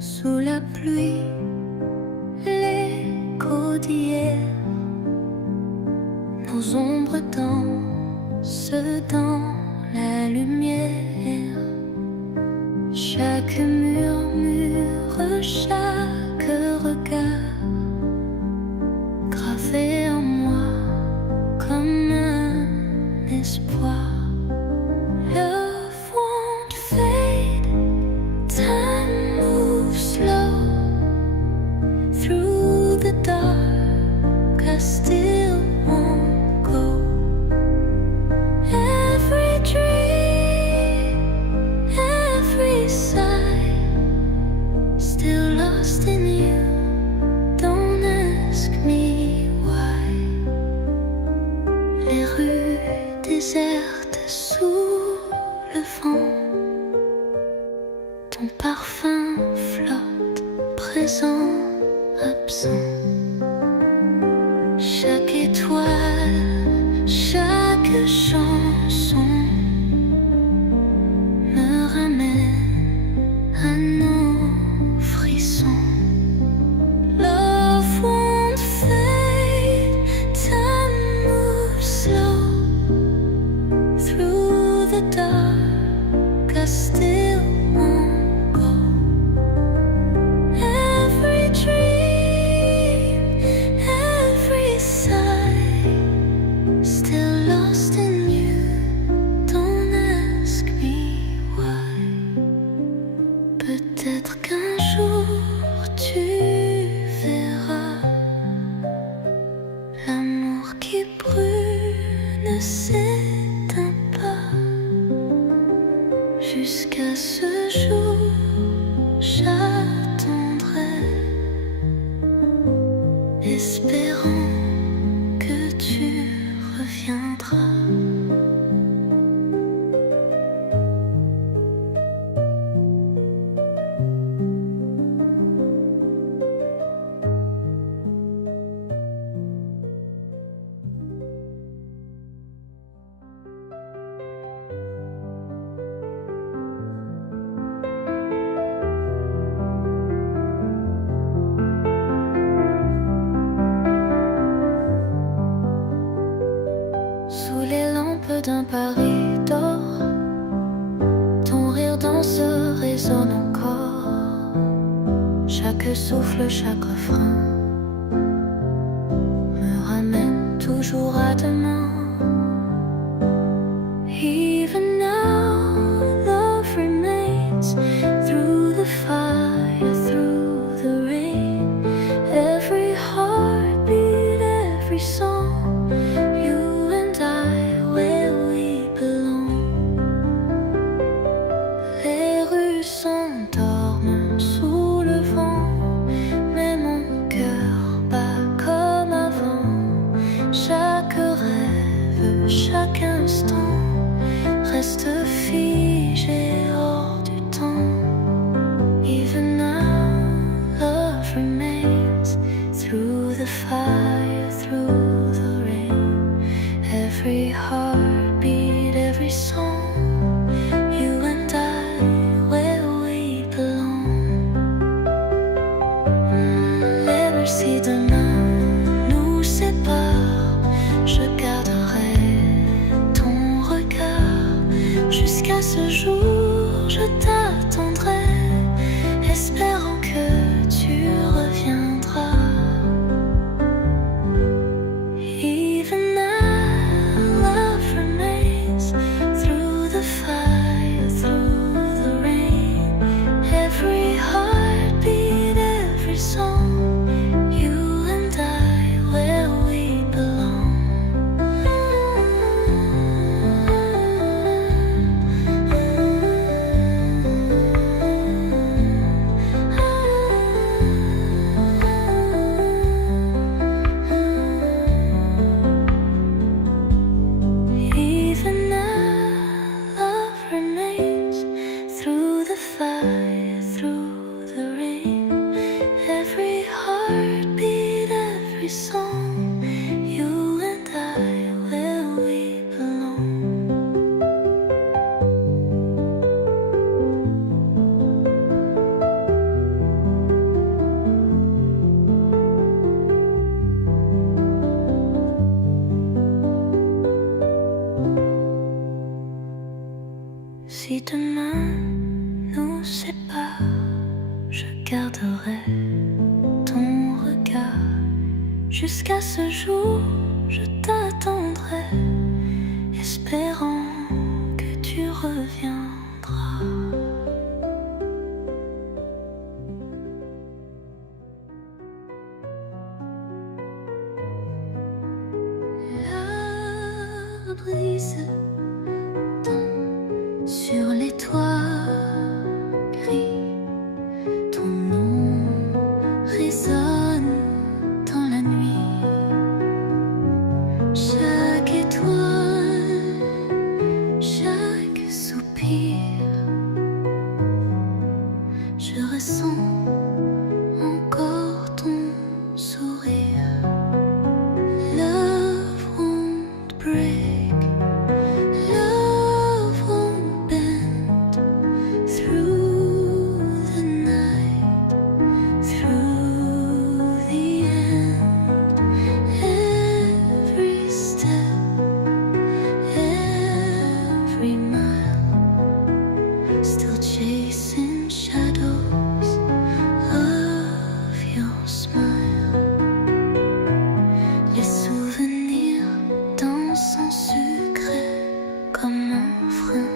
Sous la pluie, l'écho d'hier, nos ombres dansent dans la lumière. Chaque murmure, chaque regard, gravé en moi comme un espoir. Love won't fade, time moves slow through the dark. I still won't go. Every dream, every sigh, still lost in you. Don't ask me why. Les rues désertes sous le vent, ton parfum flotte, présent, absent. Chaque étoile, chaque chanson me ramène à nos frissons. Love won't fade, time moves slow through the dark. I still won't go. Every dream, every sigh, still lost in you. Don't ask me why. Peut-être qu'un jour tu verras l'amour qui brûle ne s'éteint pas. Jusqu'à ce jour, j'attendrai, espérant que tu reviendras. Sous les lampes d'un Paris d'or, ton rire danse résonne encore. Chaque souffle, chaque refrain me ramène toujours à demain. Even now, love remains through the fire, through the rain. Every heartbeat, every song, you and I, where we belong. Les rues s'endorment sous le vent, mais mon cœur bat comme avant. Chaque rêve, chaque instant reste figé hors du temps. Even now, love remains through the fire, through the rain. Every heartbeat, every song, you and I, where we belong. Même si demain nous sépare, je garderai ton regard. Jusqu'à ce jour, je t'attendrai, espérant que tu reviendras. Even now, love remains through the fire, through the rain. Every heartbeat, every song, you and I, where we belong. Even now, love remains through the fire, through the rain. Every heartbeat, every song, you and I, where we belong. nous sépare, je garderai ton regard. Jusqu'à ce jour, je t'attendrai, espérant que tu reviendras. La brise tombe sur les toits gris, ton nom résonne dans la nuit. Chaque étoile, chaque soupir, je ressens encore ton sourire. Love won't break, love won't bend through the night, through the end. Every step, every mile, still chasing shadows of your smile. Les souvenirs dansent en secret comme un frein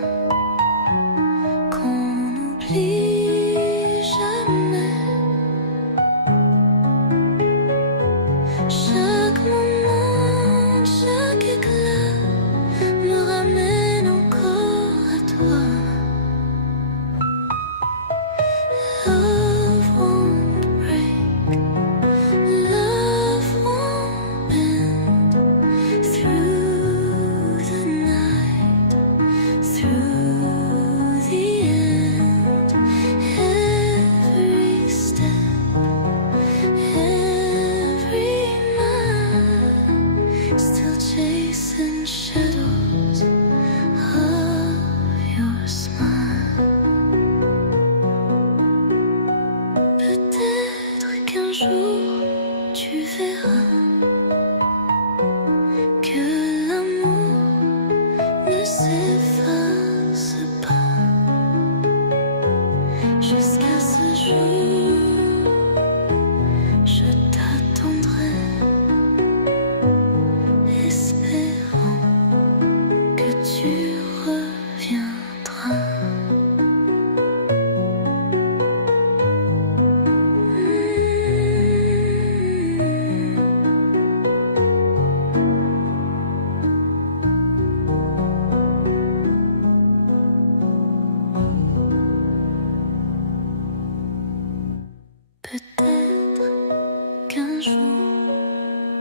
qu'on n'oublie jamais. Chaque moment, chaque éclat me ramène encore à toi. Love won't break, love won't bend through the night, through the end. Every step, every mile, still chasing shadows of your smile. Peut-être qu'un jour tu verras que l'amour ne s'efface pas. Jusqu'à ce jour, je t'attendrai, espérant que tu reviendras. Peut-être qu'un jour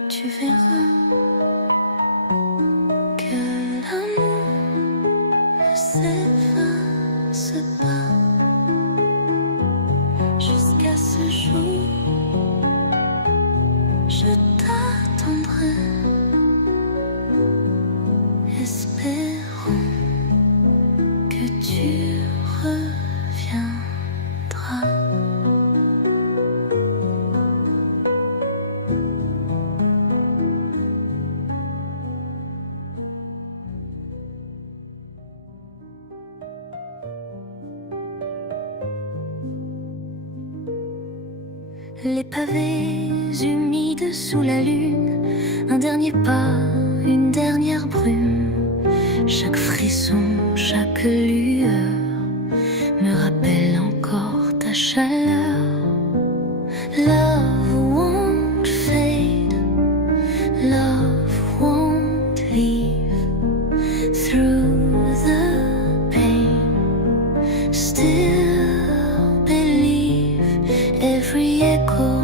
tu verras que l'amour ne s'efface pas. Jusqu'à ce jour, je t'attendrai, espérant que tu reviendras. Les pavés humides sous la lune, un dernier pas, une dernière brume. Chaque frisson, chaque lueur me rappelle encore ta chaleur. Love won't fade, love won't leave through the pain. Still believe every echo,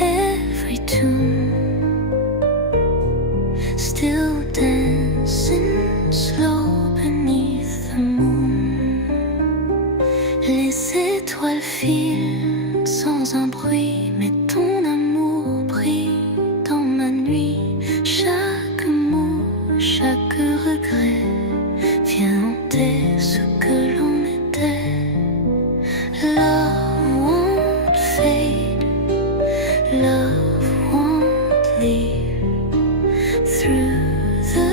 every tune, still dancing slow beneath the moon. Les étoiles filent sans un bruit, mais ton amour brille dans ma nuit. Chaque mot, chaque regret vient hanter ce que l'on était. Love won't fade, love won't leave through the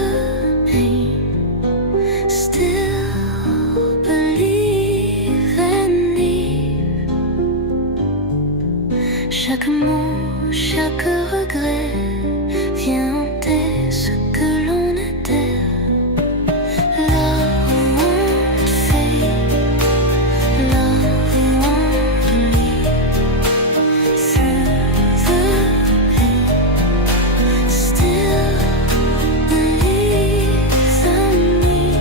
pain. Still Chaque mot, chaque regret vient hanter ce que l'on était. Love won't fade, love won't leave through the pain. Still believes in me.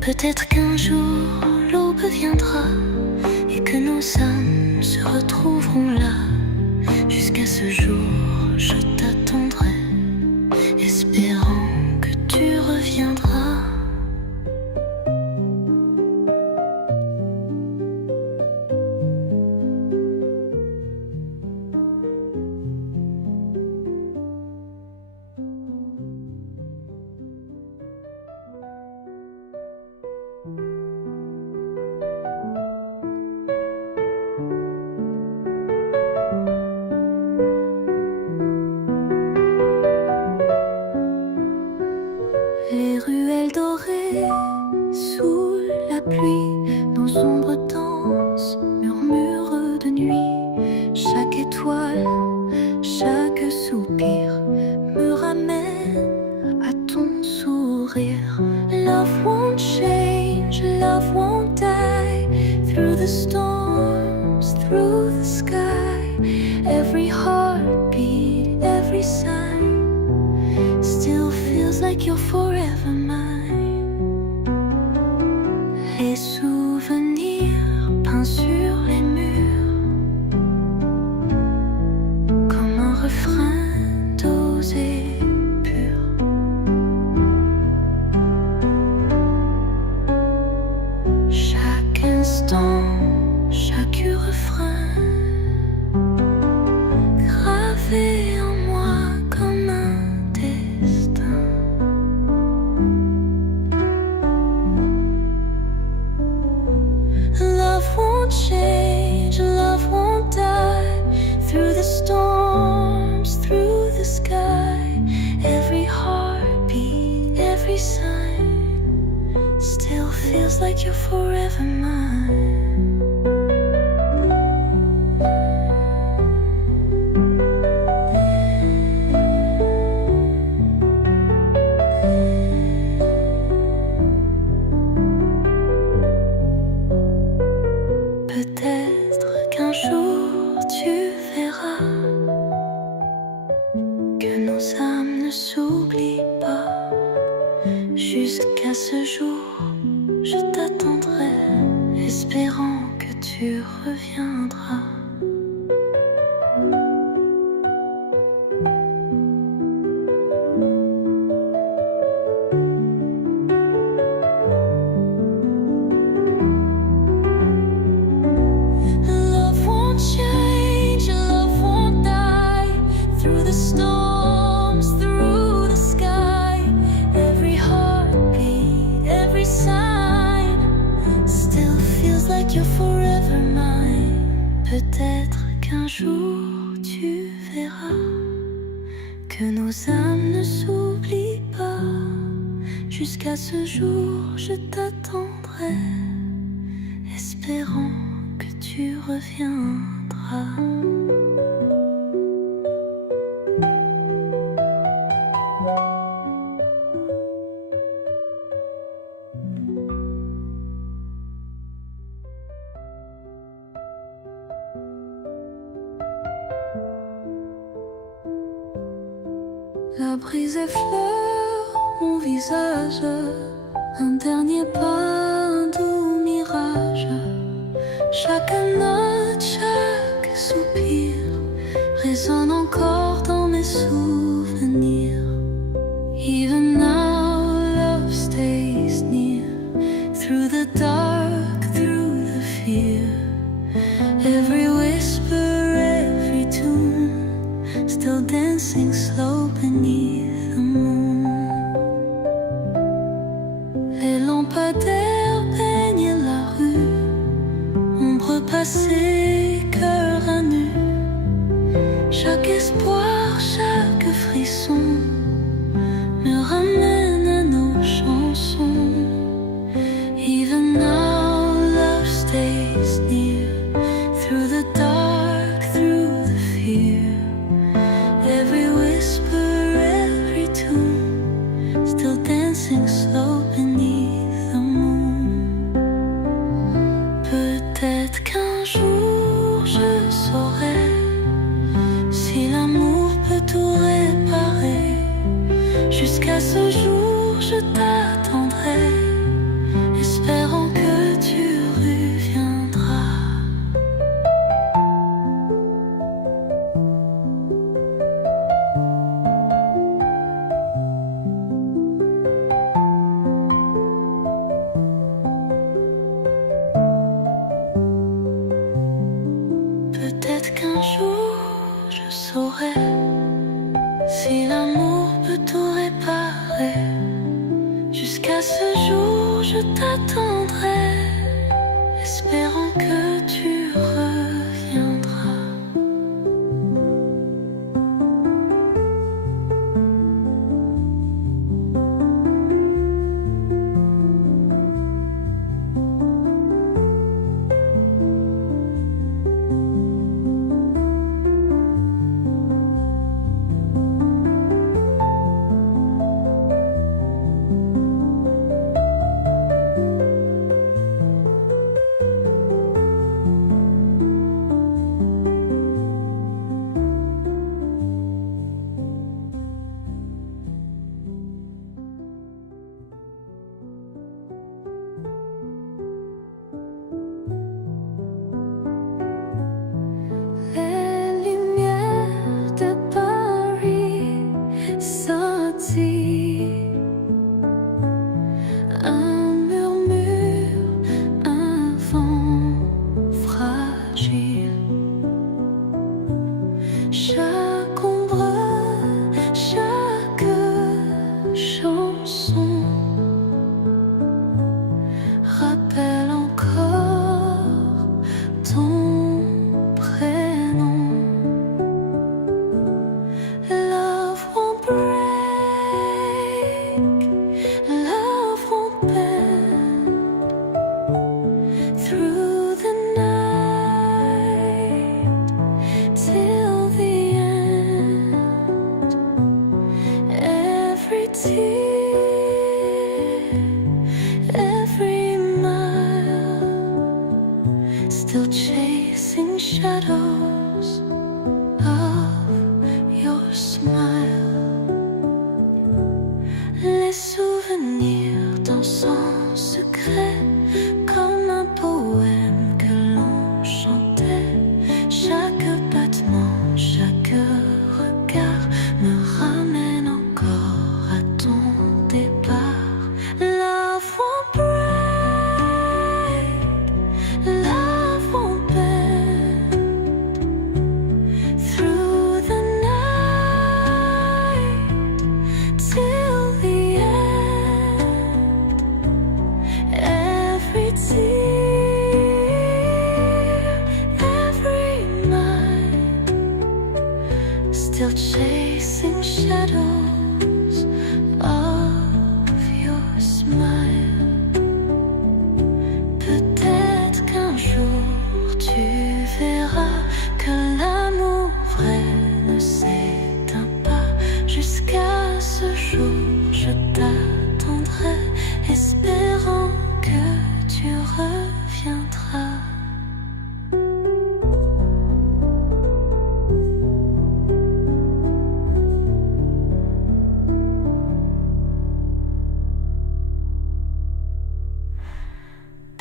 Peut-être qu'un jour l'aube viendra et que nos âmes se retrouveront là. Jusqu'à ce jour, je t'attendrai, espérant que tu reviendras. Les ruelles dorées sous la pluie, nos ombres dansent, murmures de nuit. Chaque étoile, chaque soupir me ramène à ton sourire. Love won't change, love won't die. Through the storms, through the sky, every heartbeat, every sign still feels like you're forever mine. Les souvenirs peints sur les murs, comme un refrain dosé pur. Chaque instant, chaque refrain gravé en moi comme un destin. Love won't change, love won't die. Through the storms, through the sky, every heartbeat, every sign still feels like you're forever mine. Peut-être qu'un jour tu verras que nos âmes ne s'oublient pas. Jusqu'à ce jour, je t'attendrai, espérant que tu reviendras. Love won't change, love won't die. Through the storms, through the sky, every heartbeat, every sign still feels like you're forever mine. Peut-être qu'un jour tu verras que nos âmes ne s'oublient pas. Jusqu'à ce jour, je t'attendrai, espérant que tu reviendras. La brise effleure mon visage, un dernier pas, un doux mirage. Chaque note, chaque soupir résonne encore dans mes souvenirs. Even now love stays near, through the dark, through the fear. Every whisper, every tune, still dancing slow beneath the moon. Les lampadaires peignent la rue, ombre passée, cœur à nu. Chaque espoir, chaque frisson me ramène à nos chansons. Even now love stays near, through the je t'attendrai, espérant que tu reviendras.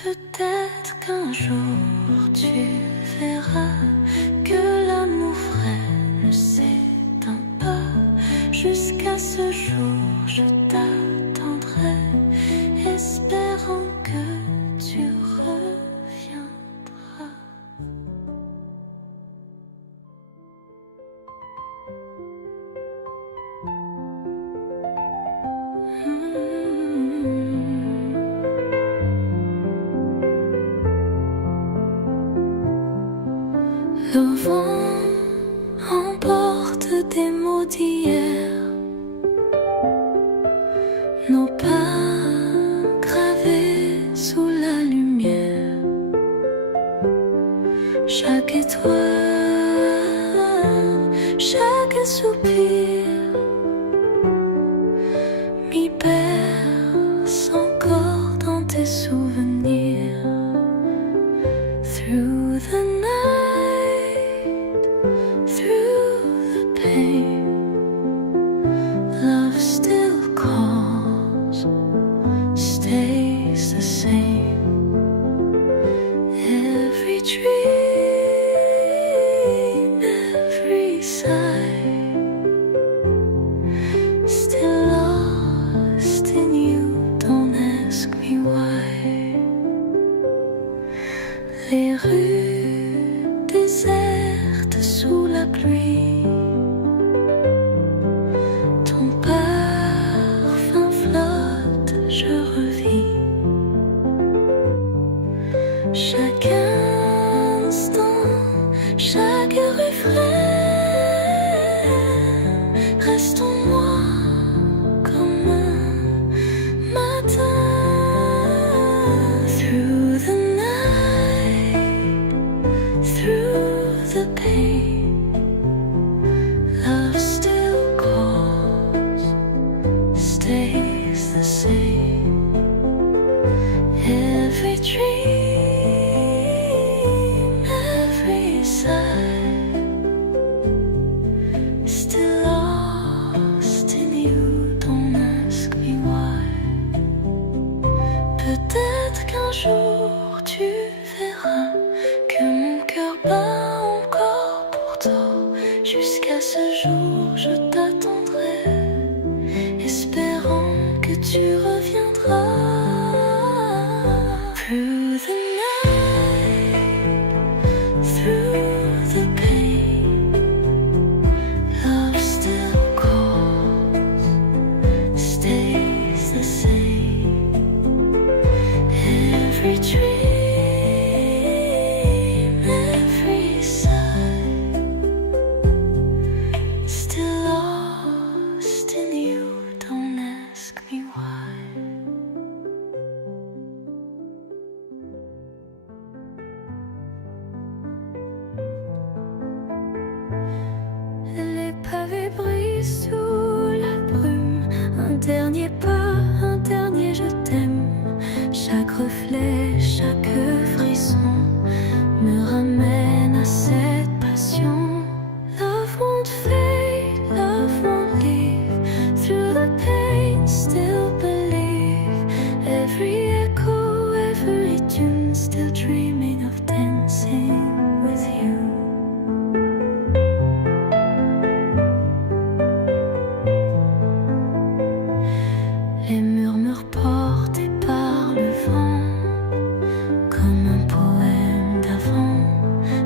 Peut-être qu'un jour tu verras que l'amour vrai ne s'éteint pas. Jusqu'à ce jour, je t'attendrai, espérant que tu reviendras. Le vent emporte des mots d'hier, nos pas gravés sous la lumière. Chaque étoile, chaque soupir m'y berce encore dans tes souvenirs. Through the night, through the pain, love still calls, stays the same. Every dream, every sigh, still lost in you, don't ask me why. Les rues désertes sous la pluie, ton parfum flotte, je revis. qu'un jour tu verras que mon cœur bat encore pour toi. Jusqu'à ce jour, je t'attendrai, espérant que tu reviendras. Through the night, through the pain, love still calls, stays the same. Every dream, every sigh, still lost in you. Don't ask me why. Les pavés brillent sous la brume. Un dernier pas, un dernier je t'aime. Chaque reflet, chaque frisson me ramène à cette passion. Love won't fade, love won't leave. Through the pain, still believe. Every echo, every tune, still dreaming of dancing with you. Les murmures portés par le vent, comme un poème d'avant.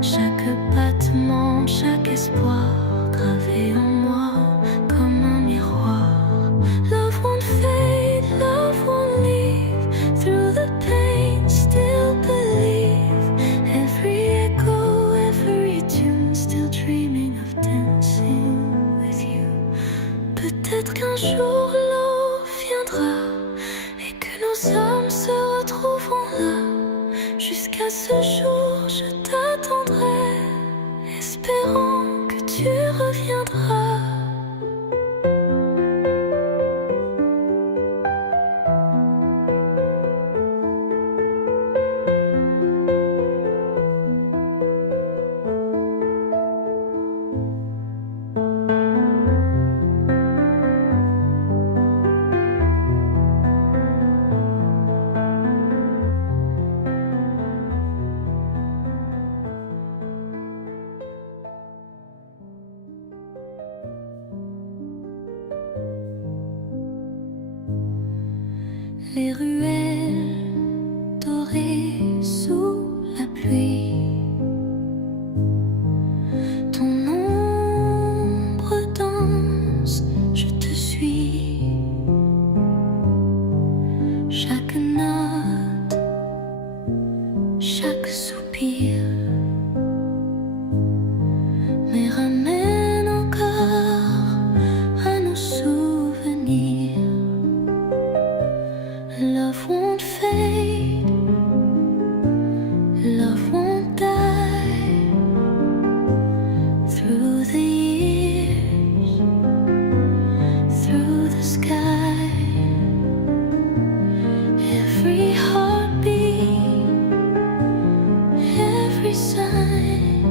Chaque battement, chaque espoir, gravé en moi comme un miroir. Love won't fade, love won't leave. Through the pain, still believe. Every echo, every tune, still dreaming of dancing with you. Peut-être qu'un jour l'eau viendra et que nos âmes se retrouveront là. Jusqu'à ce jour, je t'attendrai, espérant que tu reviendras. Les ruelles dorées sous la pluie, ton ombre danse, je te suis. Chaque note, chaque soupir me ramène encore à nos souvenirs. Love won't fade, love won't die. Through the years, through the sky, every heartbeat, every sign,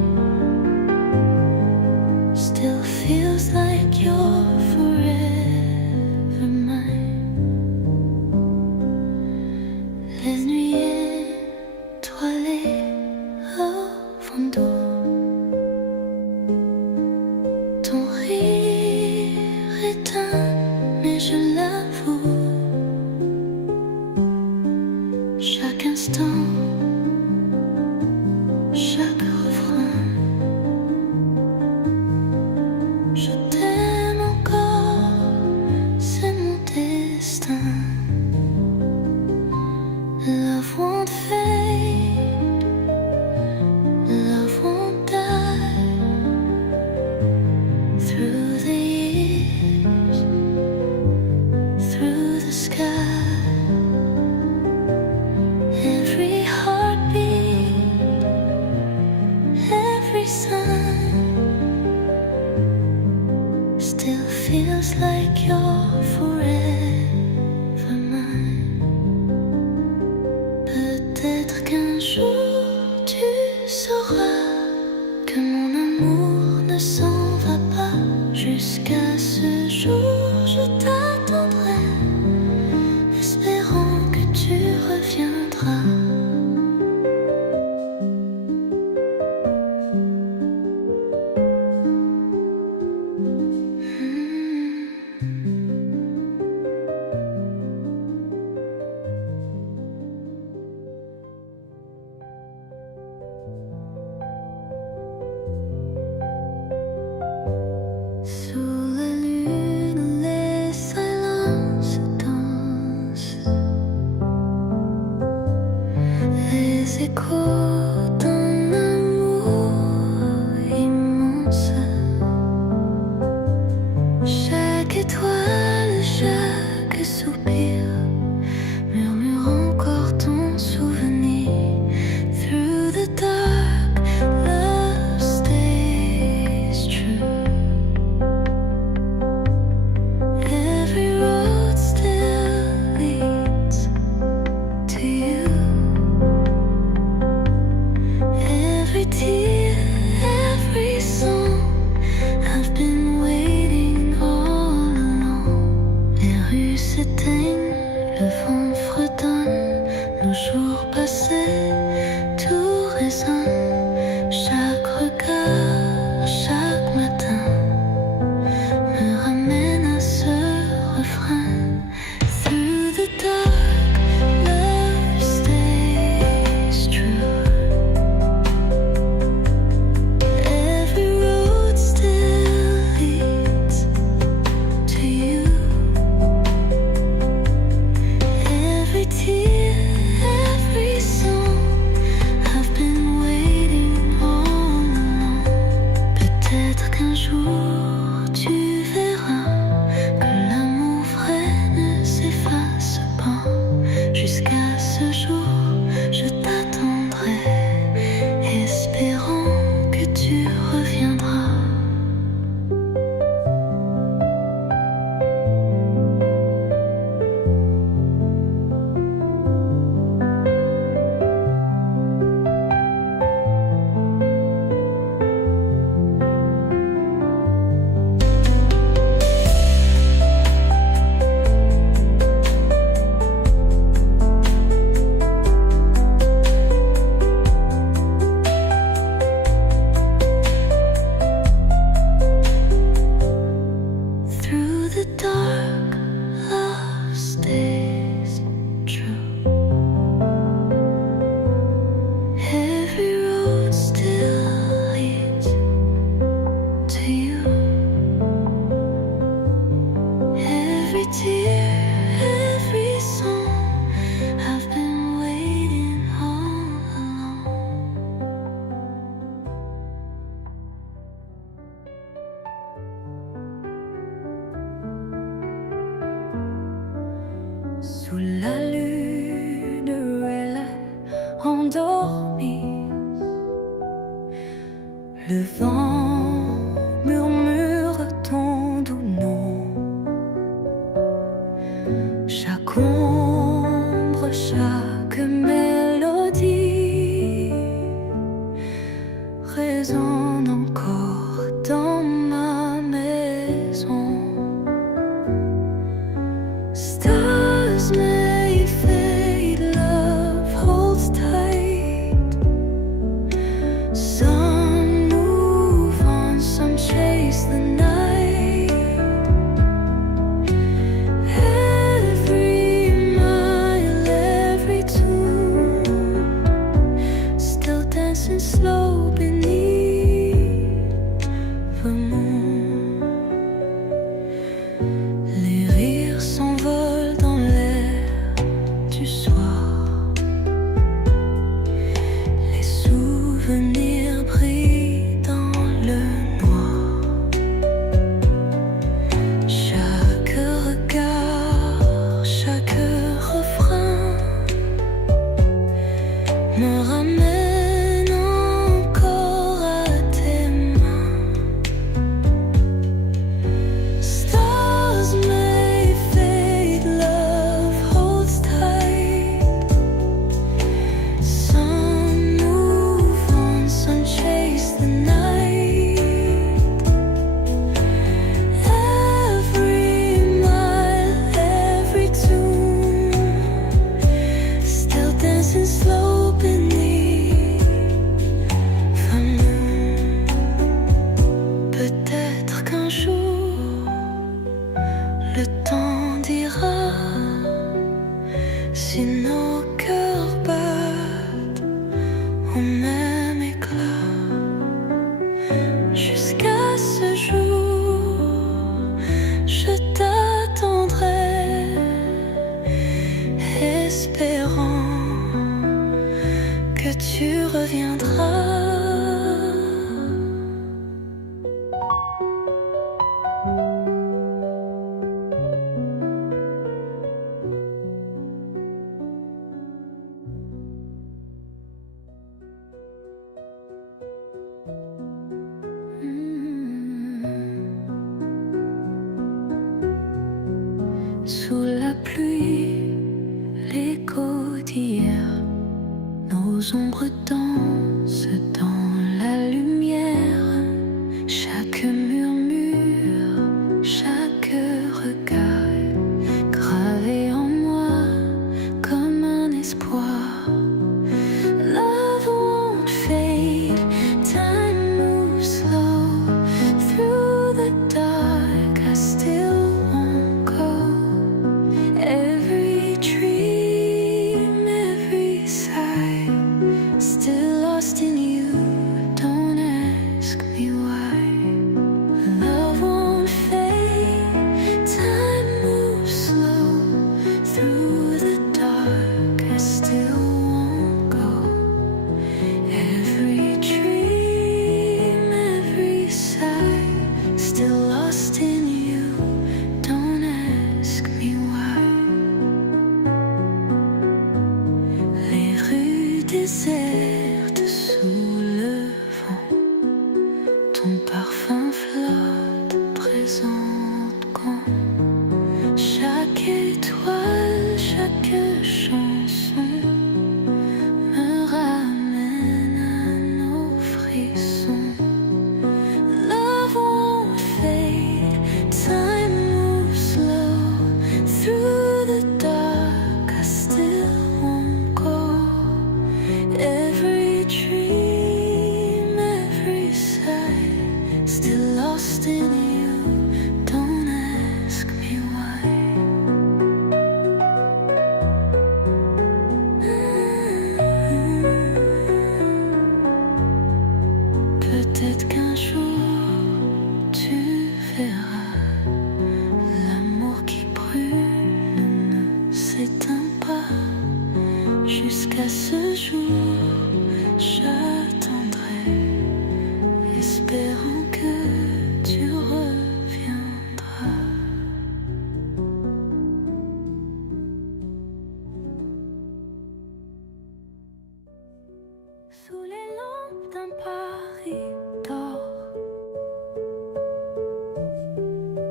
still feels like you're forever mine. Les nuits étoilées au fond d'eau, ton rire éteint, mais je l'avoue. Chaque instant, chaque refrain, je t'aime encore, c'est mon destin. Love won't fade, love won't die. Through the years, through the sky, every heartbeat, every sign, still feels like you're forever mine. Peut-être des échos d'un amour immense. Chaque étoile, chaque soupir murmure encore ton souvenir. Through the dark, love stays true. Every road still leads to you. Every tear, every song, I've been waiting all along. Les rues s'éteignent, le vent fredonne, nos jours passés, tout résonne. Chaque regard, chaque matin me ramène à ce refrain. Through the dark, love stays true. Every road still leads to you. Every tear, every song, I've been waiting all along. Peut-être qu'un jour tu verras que l'amour vrai ne s'efface pas. Jusqu'à ce jour, je t'attendrai, espérant que tu reviendras. Through the dark, love stays true. Every road still leads to you. Every tear, every song, I've been waiting all along. Sous la lune, elle est endormie. Le vent murmure ton doux nom. Chaque ombre, chaque mélodie résonne encore dans ma maison. Stars may fade, love holds tight. Some move on, some chase the night. Every mile, every tune, still dancing slow beneath the moon. Les rires s'envolent dans l'air du soir. Les souvenirs brillent dans le noir. Chaque regard, chaque refrain me ramène encore à tes mains. Stars may fade, love holds tight. Some move on, some chase the night. Every mile, every tune, still dancing slow beneath Sous la pluie, l'écho d'hier, nos ombres dansent dans la lumière. Chaque murmure, chaque regard, gravé en moi comme un espoir. Love won't fade, time moves slow through the dark. I still won't go. Every dream, every sigh, still lost in you. Don't ask me why. Love won't fade, time moves slow through the dark. I still won't go. Every dream, every sigh, still lost in you. Don't ask me why. Les rues désertes sous le vent, ton parfum flotte, présente quand chaque étoile, chaque chanson me ramène à nos frissons. Love won't fade, time moves slow through the dark. I still won't go. Every dream, every sigh, still lost in you. Don't ask me why. Peut-être qu'un jour tu verras l'amour qui brûle ne s'éteint pas. Jusqu'à ce jour, j'attendrai, espérant que tu reviendras. Sous les lampes d'un Paris d'or,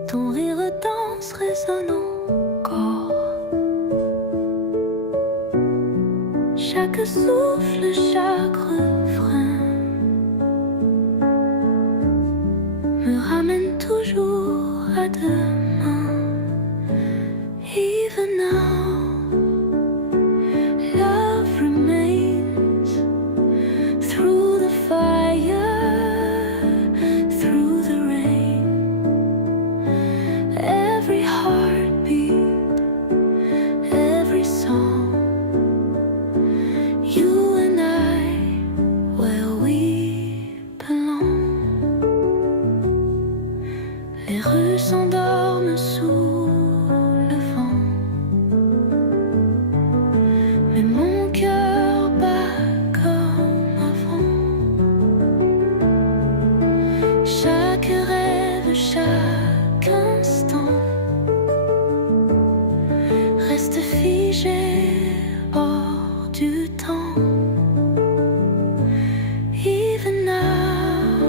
ton rire danse résonne encore. Chaque souffle, chaque refrain me ramène toujours à demain. Even now, love remains through the fire, through the rain. Every heartbeat, every song, you and I, where we belong. Les rues s'endorment sous le vent, mais mon cœur bat comme avant. Chaque rêve, chaque instant reste figé hors du temps. Even now,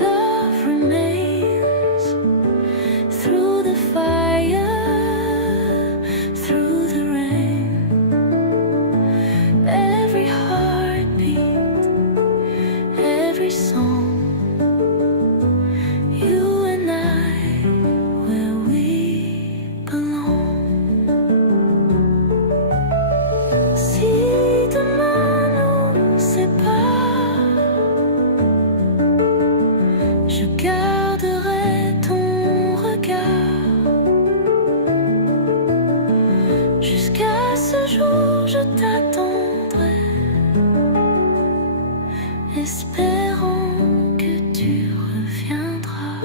love remains through the fire, through the rain. Every heartbeat, every song, you and I, where we belong. Si demain nous sépare, je garderai ton regard. Jusqu'à ce jour, je t'attendrai, espérant que tu reviendras.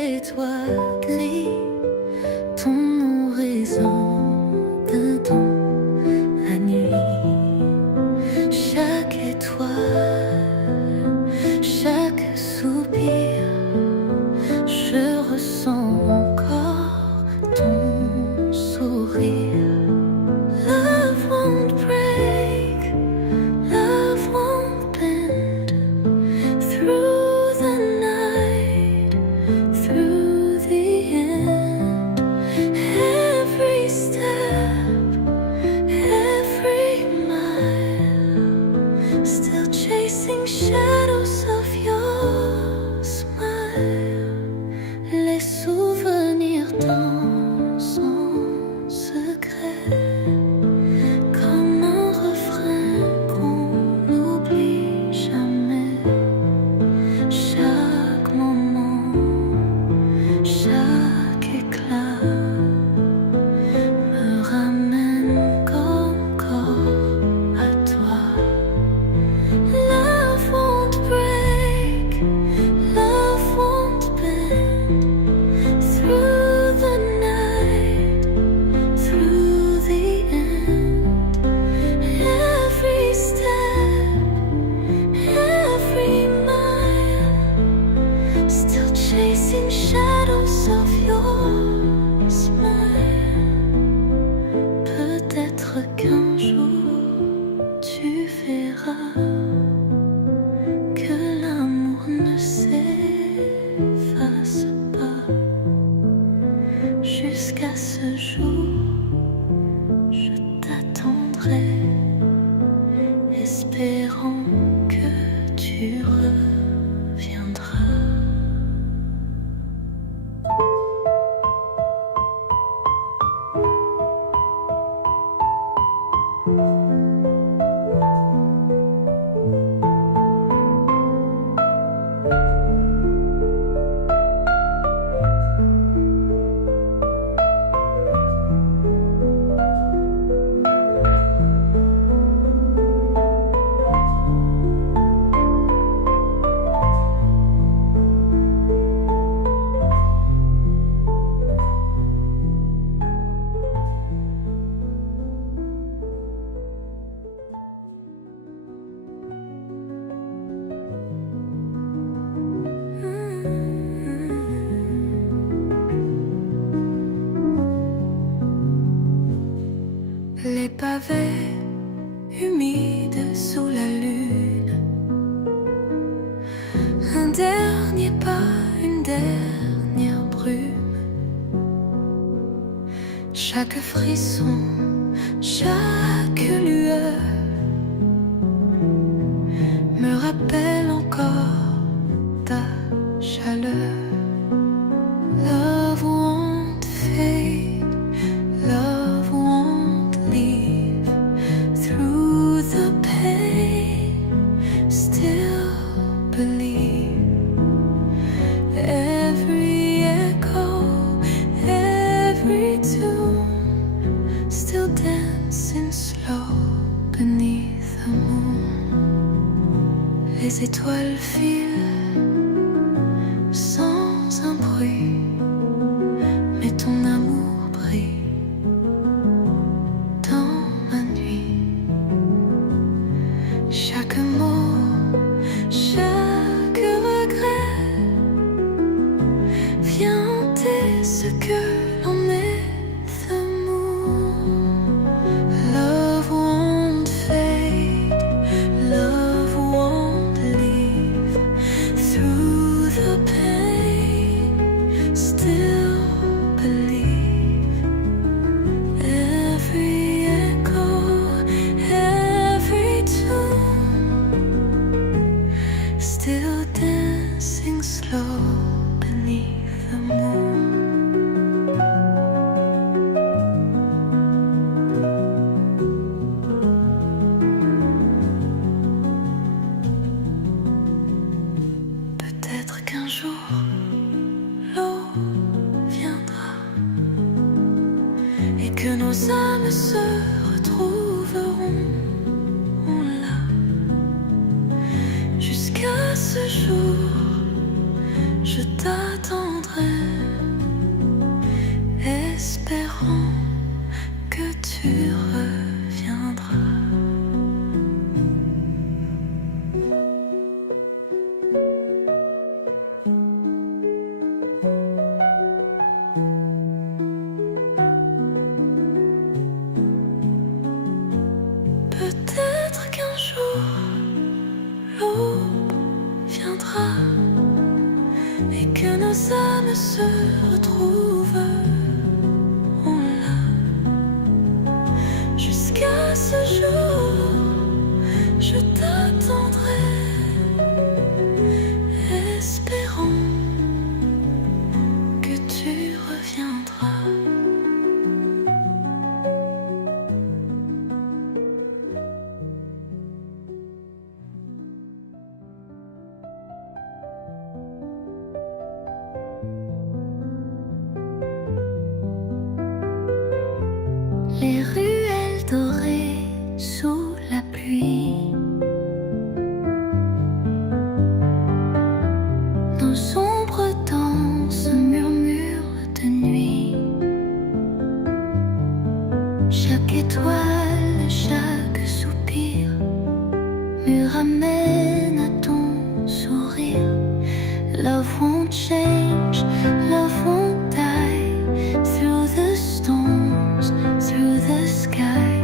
étoile gris, ton oraison d'un temps à nuit. Chaque étoile, chaque soupir, je ressens encore ton sourire. Love won't break, love won't bend. Through the night, through the end, every step, every mile, still chasing shadows of your smile. Les souvenirs dansent en secret, comme un refrain qu'on n'oublie jamais. Chaque moment, chaque éclat me ramène encore à toi. Love won't break, love won't bend. Through the night, through the end, every step, every mile, still chasing shadows of your smile. Peut-être qu'un jour tu verras que l'amour ne s'efface pas. Jusqu'à ce jour, je t'attendrai, espérant que tu reviendras. Les pavés humides sous la lune, un dernier pas, une dernière brume. Chaque frisson, chaque lueur me rappelle encore ta chaleur. Love won't fade, love won't leave. Through the pain, still believe. Every echo, every tune, still dancing slow beneath the moon. Les étoiles filent sans un bruit, mais ton amour brille dans ma nuit. Chaque mot, chaque regret vient hanter ce que l'on est d'amour. Love won't fade, love won't leave. Through the pain, still believe. Every echo, every tune, still dancing slow beneath the moon. Peut-être qu'un jour l'eau viendra et que nos âmes se retrouveront là. Jusqu'à ce jour, je t'attendrai. âmes se retrouvent là. Jusqu'à ce jour, je t'attendrai, espérant que tu reviendras. Les ruelles dorées sous la pluie, nos sombres danses murmurent de nuit. Chaque étoile, chaque soupir me ramène à ton sourire. Love won't change, love won't die. Through the storms, through the sky,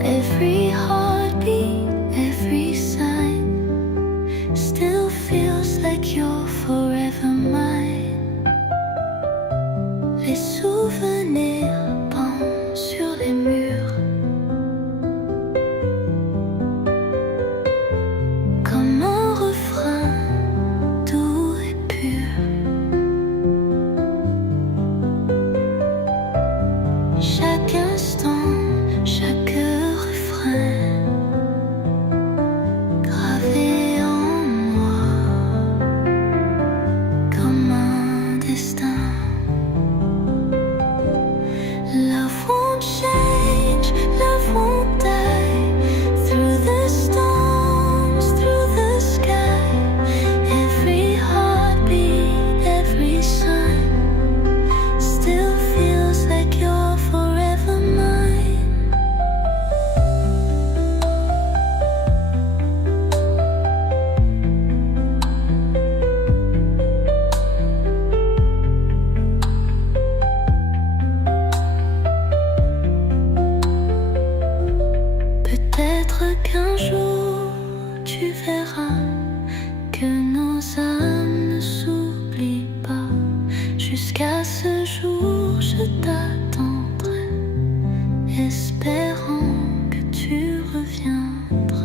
every heartbeat, every sign still feels like you're forever mine. Les souvenirs pendent sur les murs, comme un refrain doux et pur. Chaque instant, chaque refrain gravé en moi comme un destin. Love won't change, love won't die. Through the storms, through the sky, every heartbeat, every sign still feels like you're forever mine. Peut-être qu'un jour tu verras que nos âmes ne s'oublient pas. Jusqu'à ce jour, je t'attendrai, espérant que tu reviendras.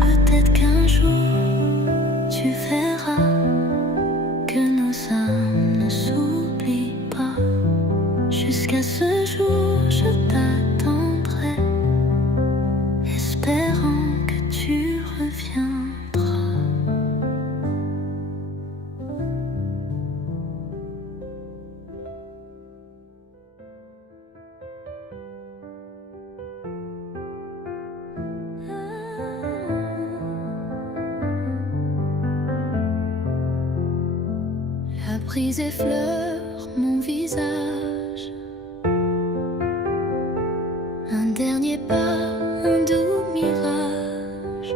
Peut-être qu'un jour tu verras que nos âmes ne s'oublient pas. Jusqu'à ce jour, je t'attendrai, espérant que tu reviendras. La brise effleure mon visage. Un dernier pas, un doux mirage.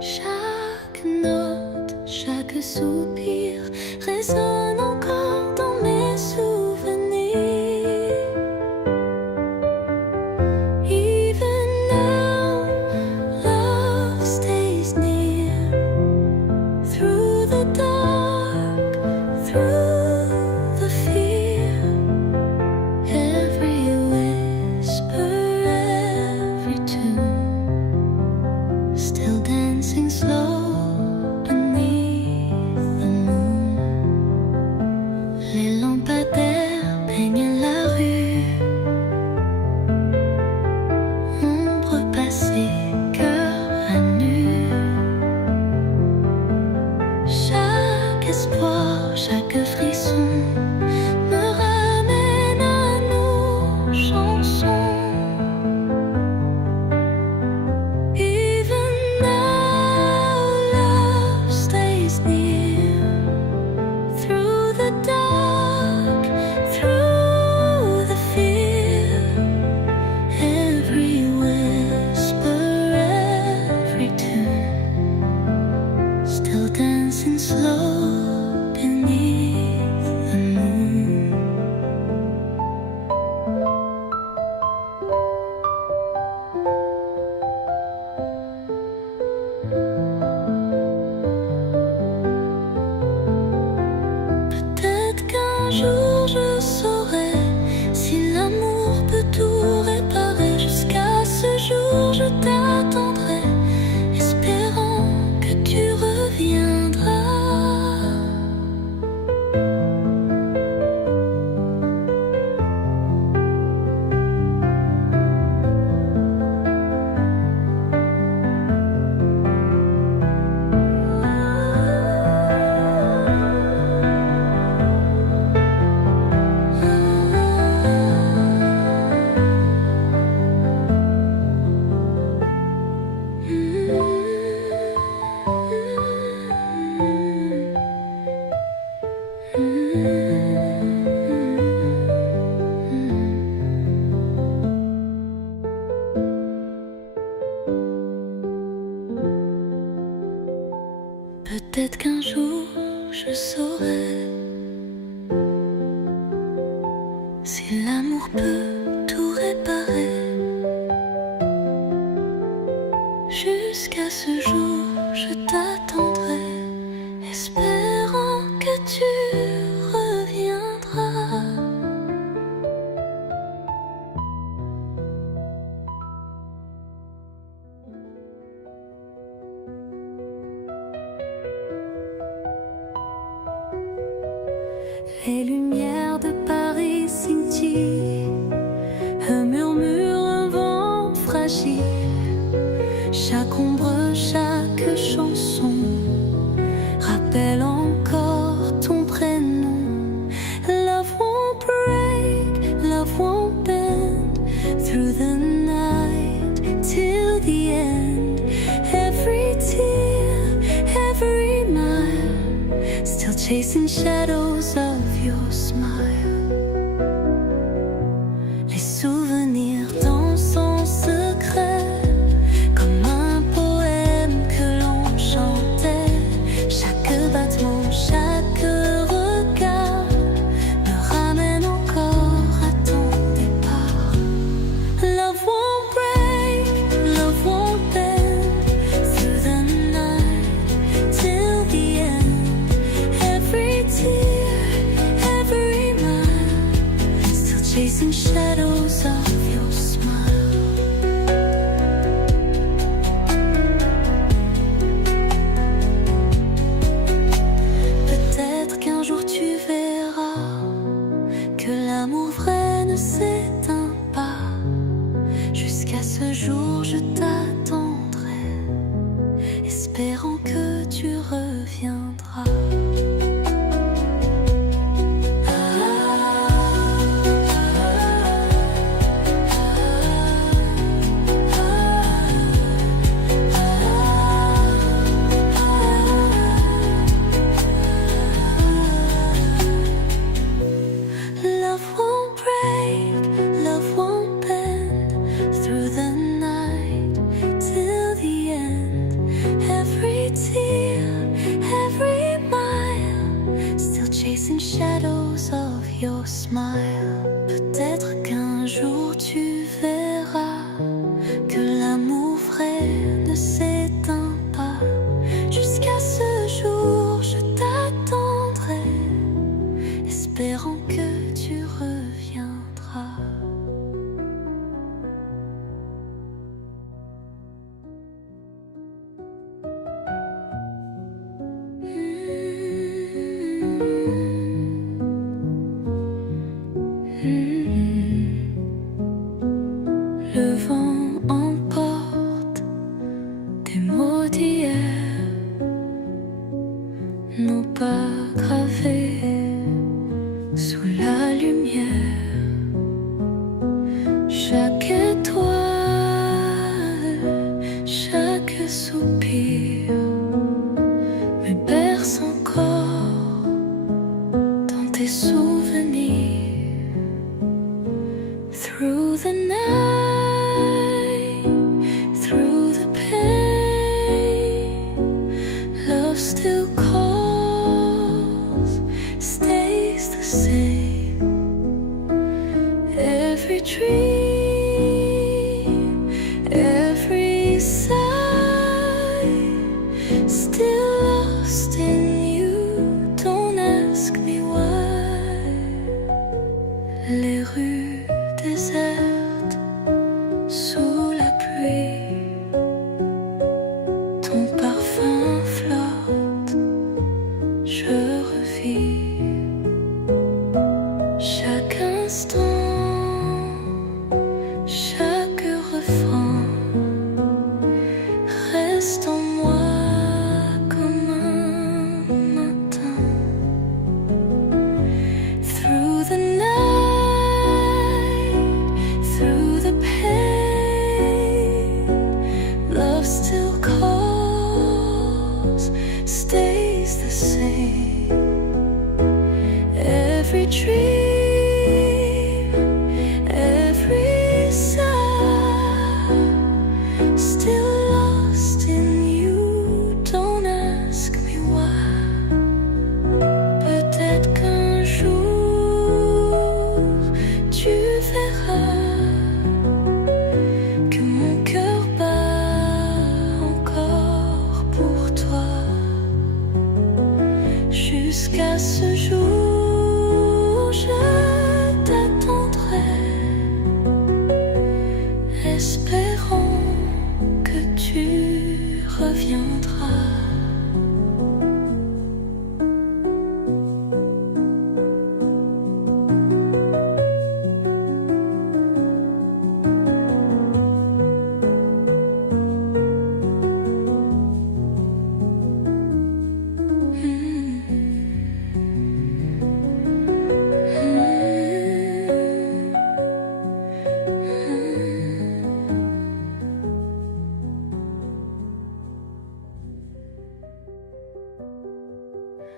Chaque note, chaque soupir résonne encore dans mes souvenirs. Even now, love stays near. Through the dark, through the fear, every whisper, every tune, still dancing slow beneath the moon. Les lampadaires peignent la rue, ombre passée, cœur à nu. Chaque espoir, chaque frisson me ramène à nos chansons. Even now, love stays near. Through the dark, through the fear, every whisper, every tune, still dancing dancing slow beneath the moon. Peut-être qu'un jour je saurai si l'amour peut tout réparer. Jusqu'à ce jour je t'attendrai, espérant que tu reviendras. Peut-être qu'un jour je saurai si l'amour peut tout réparer. Jusqu'à ce jour je t'attendrai, espérant que tu reviendras. Les lumières de Paris scintillent, un murmure, un vent fragile. Chaque ombre, chaque chanson rappelle encore ton prénom. Love won't break, love won't bend through the night till the end. Every tear, every mile, still chasing shadows of your smile. Les souvenirs dans son secret, comme un poème que l'on chantait. Chaque battement, chaque regard me ramène encore à ton départ. Love won't break, love won't bend through the night till the end. Every tear, every mile, still chasing shadows of your smile. Peut-être qu'un jour tu verras que l'amour vrai ne s'éteint pas. Jusqu'à ce jour je t'attendrai, espérant que tu reviendras. Love won't break, love won't bend through the night till the end. Every tear, every mile, still chasing shadows of your smile. Peut-être qu'un jour tu verras que l'amour vrai ne s'éteint pas. Jusqu'à ce jour je t'attendrai, espérant que tu reviendras. Le vent emporte des mots d'hier, non pas gravés sous la lumière. Chaque étoile, chaque soupir me berce encore dans tes souvenirs. Through the night, through the pain, love still calls. je revis chaque instant, chaque refrain reste en moi comme un matin. Through the night, through the pain, love still calls, stays the same. Every dream, every sigh, still lost in you. Don't ask me why. Peut-être qu'un jour tu verras que mon cœur bat encore pour toi. Jusqu'à ce jour, je t'attendrai, espérant que tu reviendras.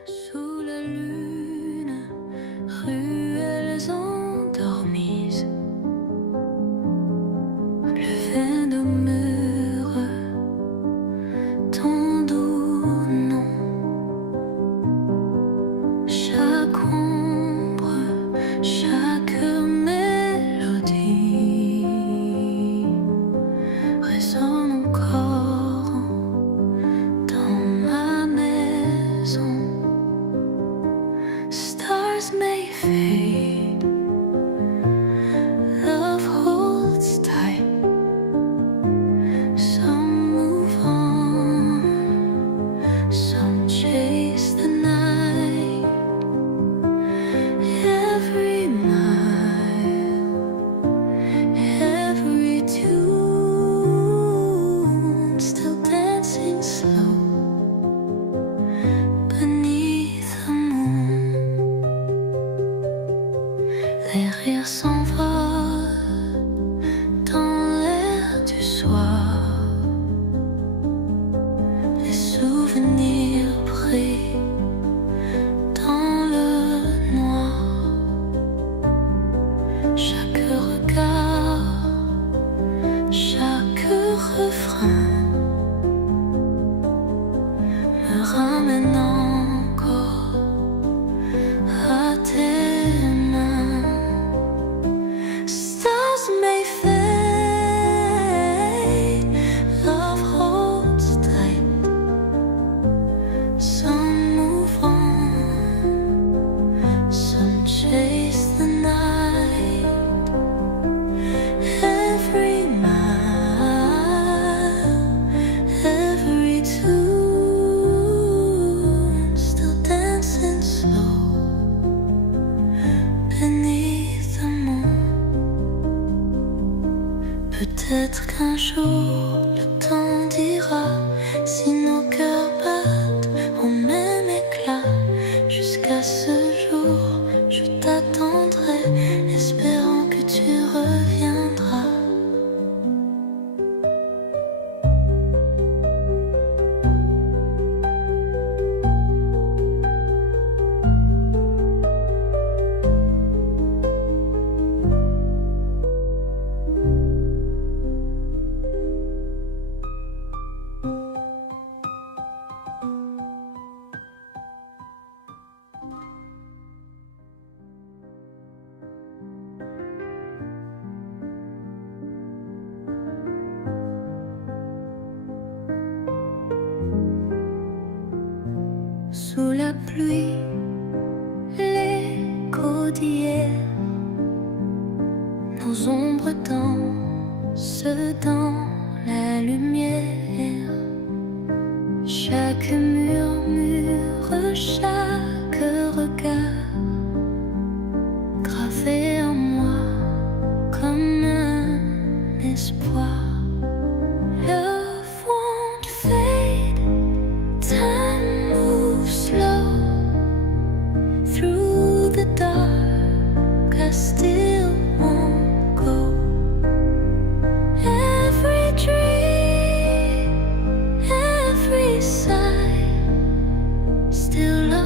Sous la lune, ruelles endormies, le vin demeure ton doux nom. Chaque ombre, chaque mélodie résonne encore dans ma maison. Stars may fade, love holds tight. Some move on, some chase the night. Every mile, every tune, still dancing slow beneath the moon. Les rires s'envolent dans l'air du soir. Les souvenirs brillent dans le noir. Chaque regard, chaque refrain me ramène encore à tes mains. Stars may fade, love holds tight. Some move on, some chase the night. Every mile, every tune, still dancing slow beneath the moon. Peut-être qu'un jour le temps dira si nos cœurs battent au même éclat. Jusqu'à ce jour, je t'attendrai, espérant que tu reviendras. Sous la pluie, l'écho d'hier, nos ombres dansent dans la lumière. Chaque murmure, chaque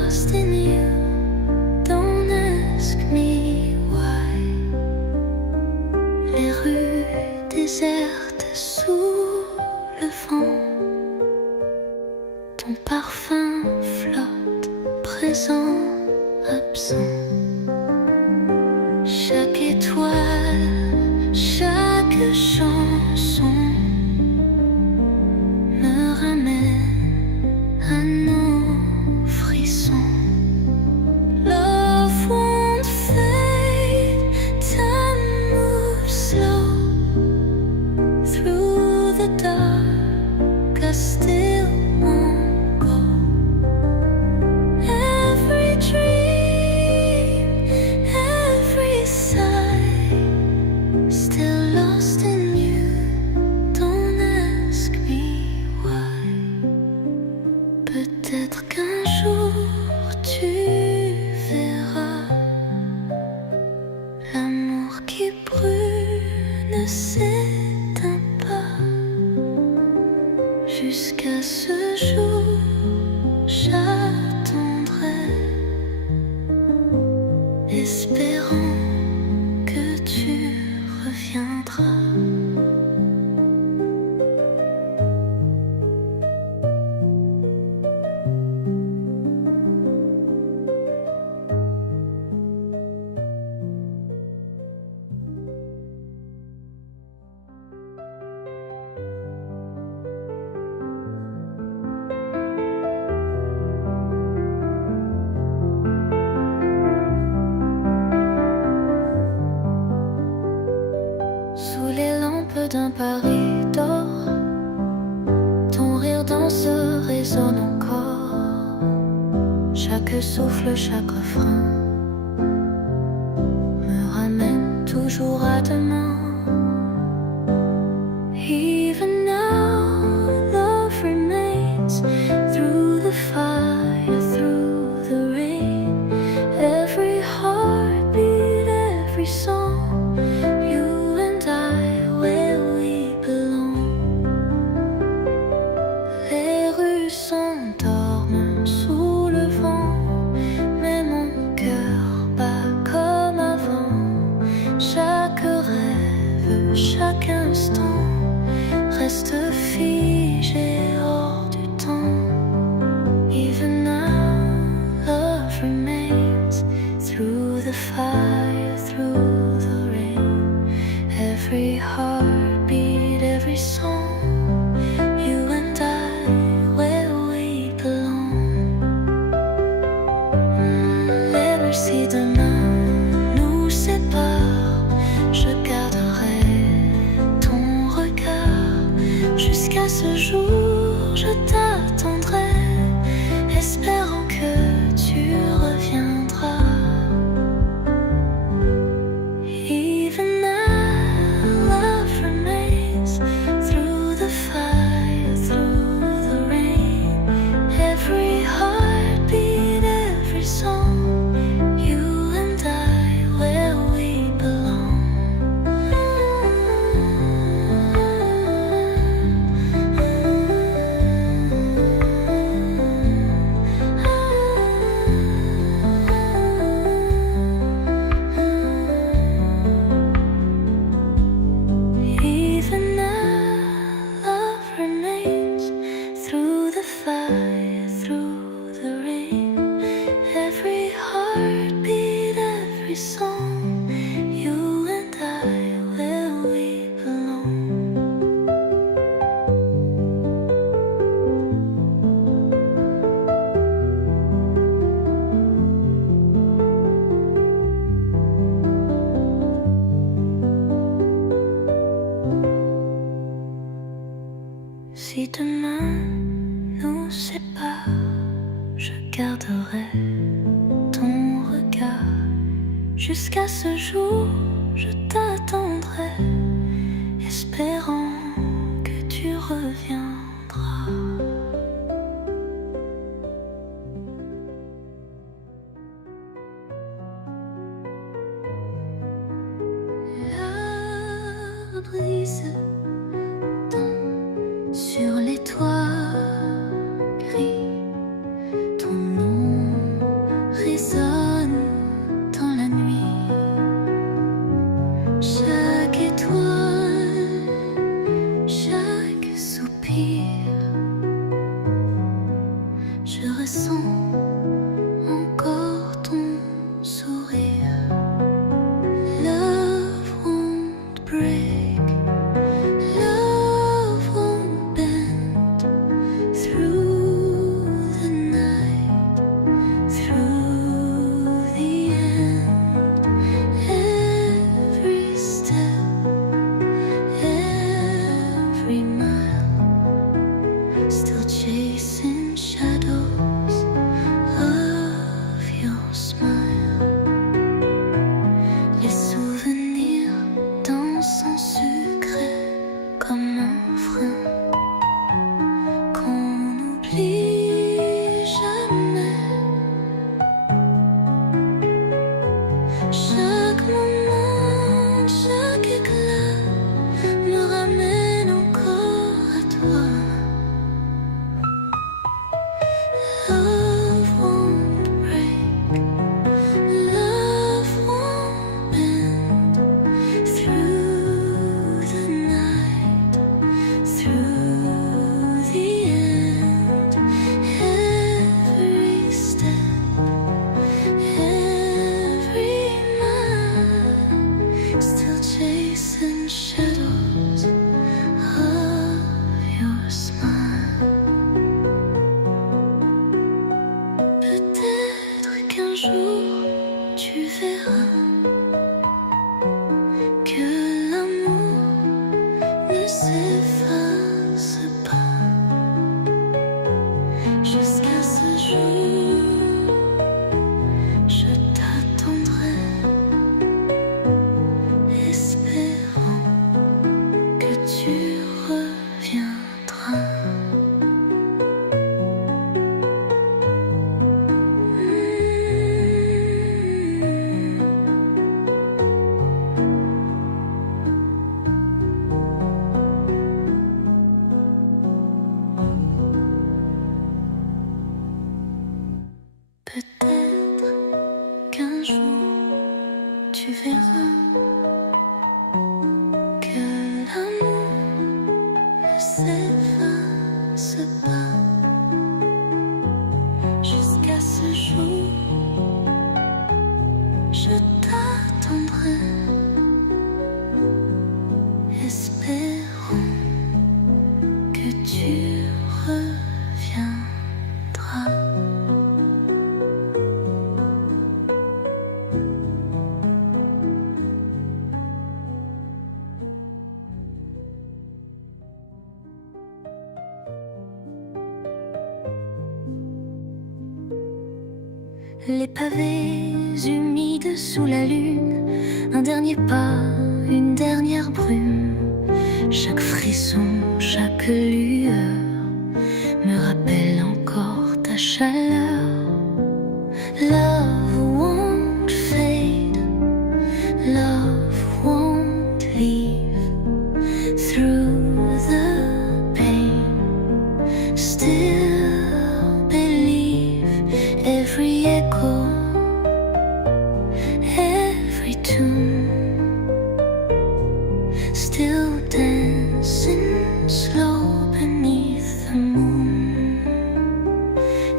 lost in you. Don't ask me why. Les rues désertes sous le vent. Ton parfum flotte, présent, absent. Chaque étoile, chaque chanson me ramène à nos frissons. Love won't fade, time moves slow through the dark. I still won't go. Every dream, every sigh, still lost in you. Don't ask me why. Peut-être qu'un jour tu verras l'amour qui brûle ne s'éteint pas. Jusqu'à ce jour, j'attendrai, espérant que tu reviendras. Sous les lampes d'un Paris d'or, ton rire danse résonne encore. Chaque souffle, chaque refrain me ramène toujours à demain. Even now, love remains through the fire, through the rain. Every heartbeat, every song, you and I, where we belong. Les rues s'endorment sous le vent, mais mon cœur bat comme avant. Chaque rêve, chaque instant reste figé hors du temps. Even now, love remains through the fire, through the rain. Every heartbeat, every song, you and I, where we belong. Même si demain nous sépare, je garderai ton regard. Jusqu'à ce jour, je t'attendrai, espérant que tu reviendras. Even now, love remains through the fire, through the rain. Every heartbeat, every song, you and I, where we belong. Even now, love remains through the fire, through the rain. Every heartbeat, every song, you and I, where we belong. Si demain nous sépare, je garderai ton regard. Jusqu'à ce jour, je t'attendrai, espérant que tu reviendras. La brise tombe sur les toits gris, ton nom jour tu verras que l'amour ne s'efface pas. Jusqu'à ce jour, je t'attendrai, espérant que tu reviendras. Peut-être qu'un jour tu verras que l'amour ne s'efface pas. Jusqu'à ce jour, je t'attendrai, espérant que tu reviendras. Les pavés humides sous la lune, un dernier pas, une dernière brume. Chaque frisson, chaque lueur me rappelle encore ta chaleur. Love won't fade, love won't leave. Through the pain, still believe. Every echo, every tune, still dancing slow beneath the moon.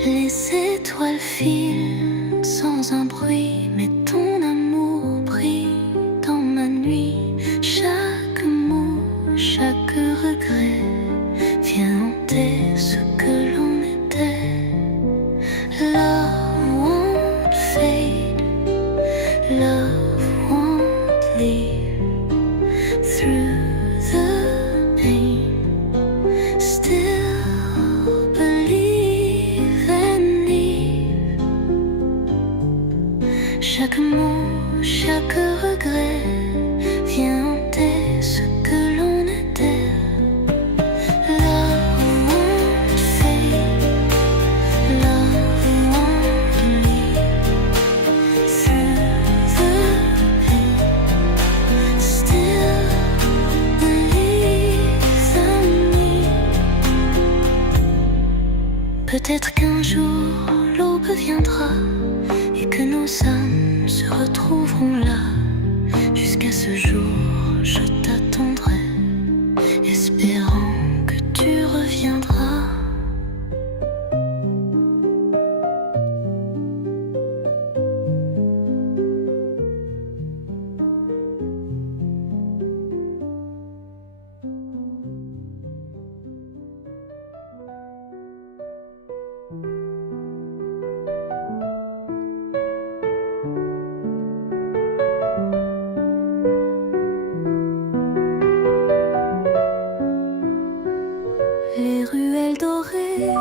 Les étoiles filent sans un bruit, mais ton amour brille dans ma nuit. Chaque mot, chaque regret vient hanter ce que l'on était. Love won't fade, love won't leave. Through the pain, still believe and leave. Chaque mot, chaque regret vient hanter ce que l'on était. Love won't fade, love won't leave. Through the pain, still believe in me. Peut-être qu'un jour l'aube viendra et que nos âmes se retrouveront là. Jusqu'à ce jour, je t'attendrai, espérant que tu reviendras. Les ruelles dorées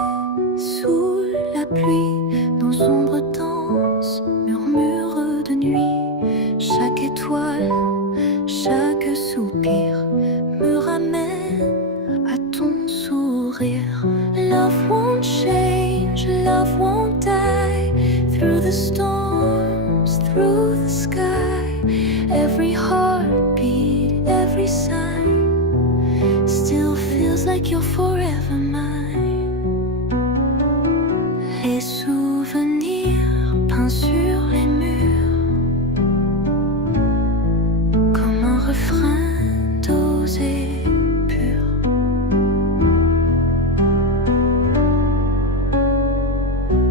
sous la pluie, nos ombres dansent, murmurent de nuit. Chaque étoile, chaque soupir me ramène à ton sourire. Love won't change, love won't die. Through the storms, through the sky, every heartbeat, every sign still feels like you're forever mine. Les souvenirs peints sur les murs, comme un refrain dosé pur.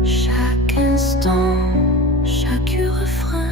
Chaque instant, chaque refrain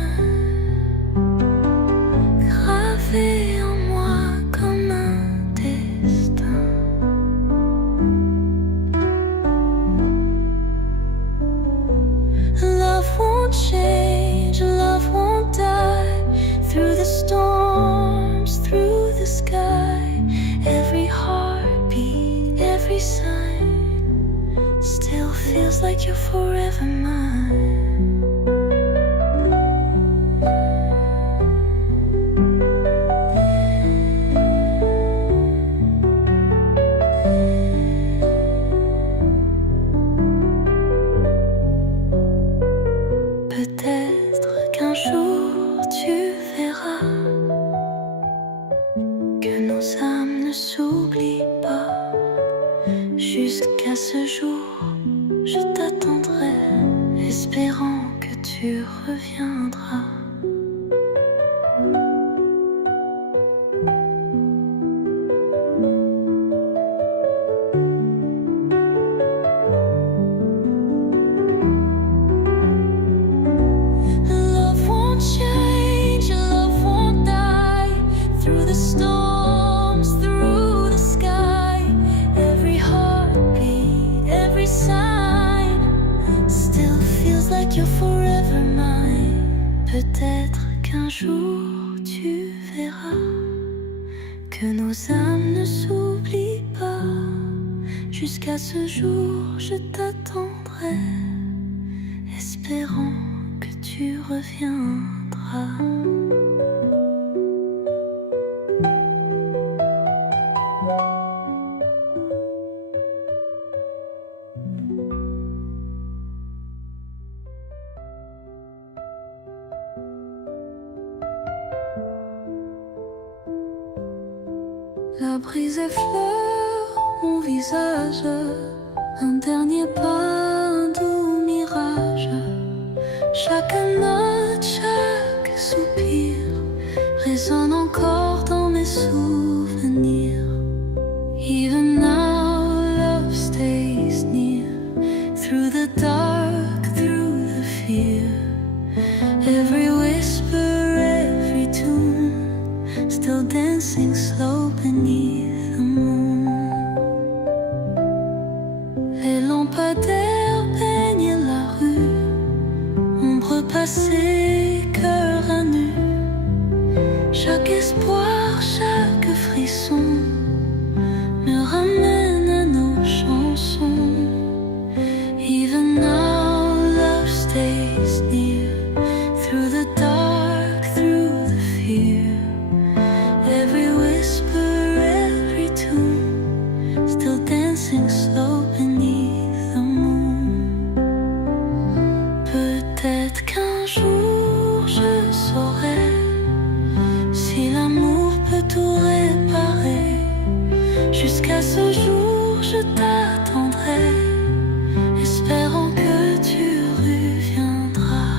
tu reviendras. Love won't change, love won't die. Through the storms, through the sky, every heartbeat, every sign still feels like you're forever mine. Peut-être qu'un jour tu verras que nos âmes ne s'oublient pas. Jusqu'à ce jour, je t'attendrai, espérant que tu reviendras. La brise effleure mon visage, un dernier pas, un doux mirage. Chaque note, chaque soupir résonne encore dans mes souvenirs. Even now, love stays near. Through the dark, through the fear, every whisper, every tune, still dancing slow beneath the moon. Les lampadaires peignent la rue, ombre passée, cœur à nu. Chaque espoir, chaque frisson me ramène à nos chansons. Even now, love stays near. Through the dark, through the fear, every whisper, every tune, still dancing slow beneath the moon. Peut-être qu'un jour je saurai si l'amour peut tout réparer. Jusqu'à ce jour, je t'attendrai, espérant que tu reviendras.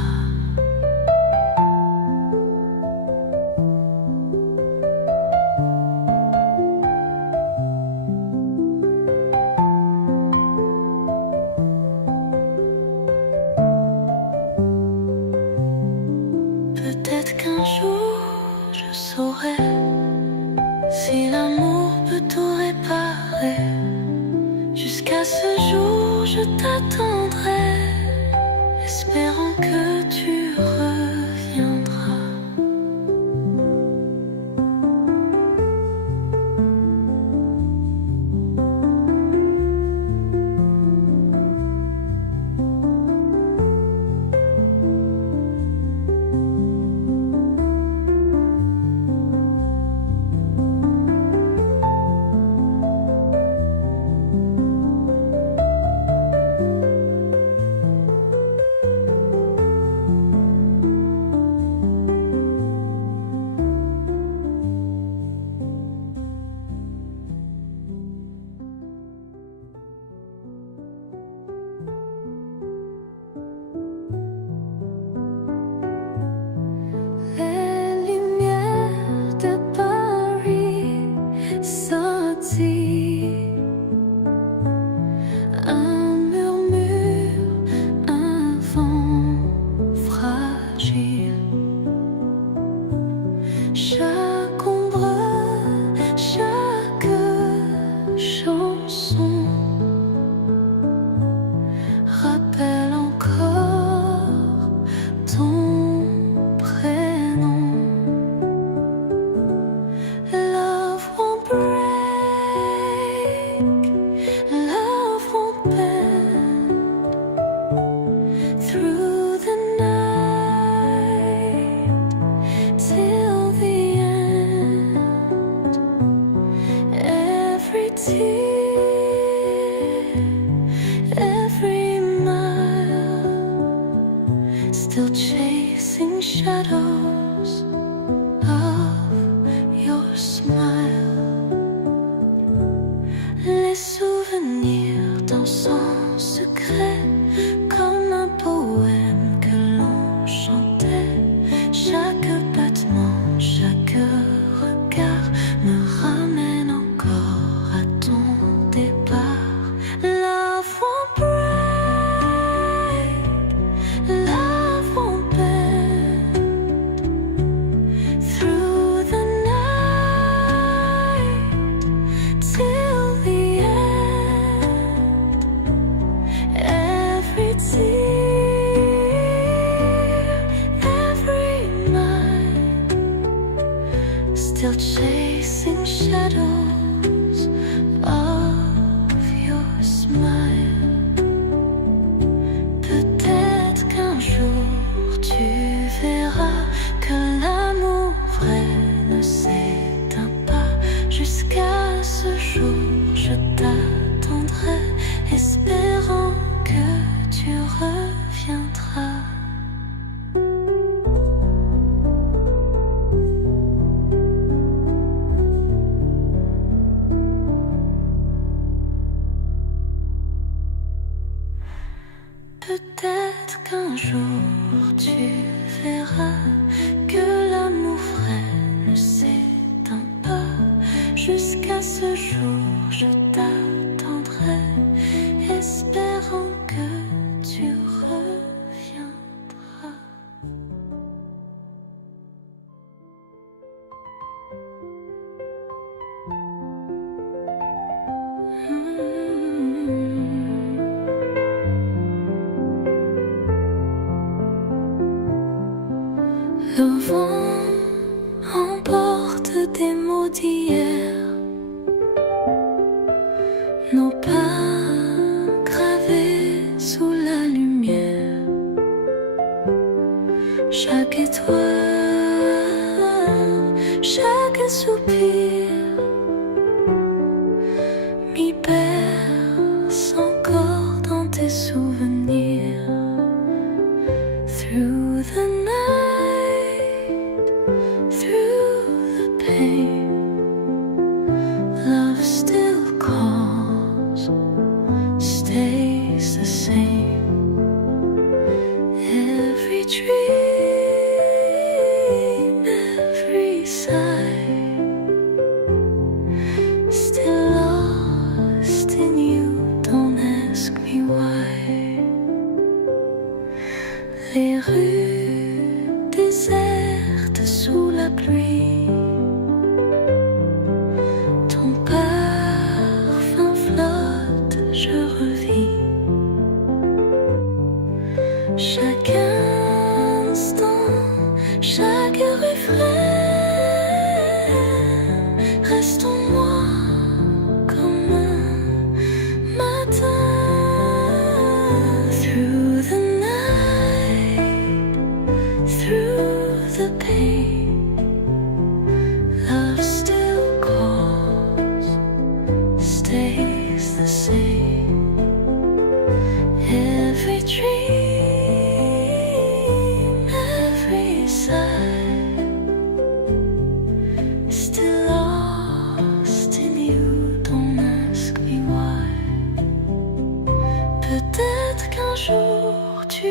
Peut-être qu'un jour je saurai si l'amour peut tout réparer. Jusqu'à ce jour, je t'attendrai, espérant que tu reviendras. Les lumières de Paris scintillent. Un murmure, un vent fragile. Chaque ombre, chaque chanson rappelle encore ton prénom. Love won't break, love won't bend. Through the night till the end, every tear, every mile, still chasing shadows of your smile. Les souvenirs dansent en secret comme un poème que l'on verras que l'amour vrai ne s'éteint pas. Jusqu'à ce jour, je t'attendrai, espérant que tu reviendras. Le vent emporte des mots d'hier, nos pas gravés sous la lumière. Chaque étoile, chaque soupir m'y berce encore dans tes souvenirs. Through the night, through the pain, love still calls, stays the same. Every dream, every sigh, still lost in you, don't ask me why. Les rues désertes sous la pluie, ton parfum flotte, je revis. Chaque instant, chaque refrain reste en moi comme un matin. Through the night, through the pain, love still calls, stays the same. Every dream, every sigh, still lost in you, don't ask me why. Peut-être qu'un jour tu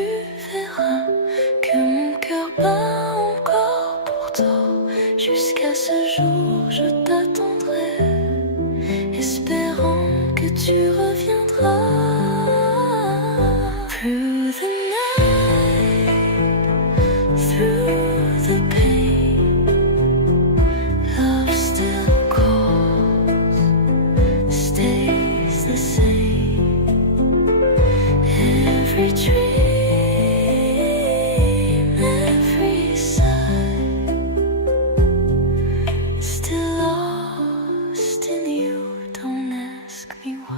verras que mon cœur bat encore pour toi. Jusqu'à ce jour, je t'attendrai, espérant que tu reviendras. Through the night, through the pain, love still calls, stays the same. Every dream, every sigh, still lost in you, don't ask me why.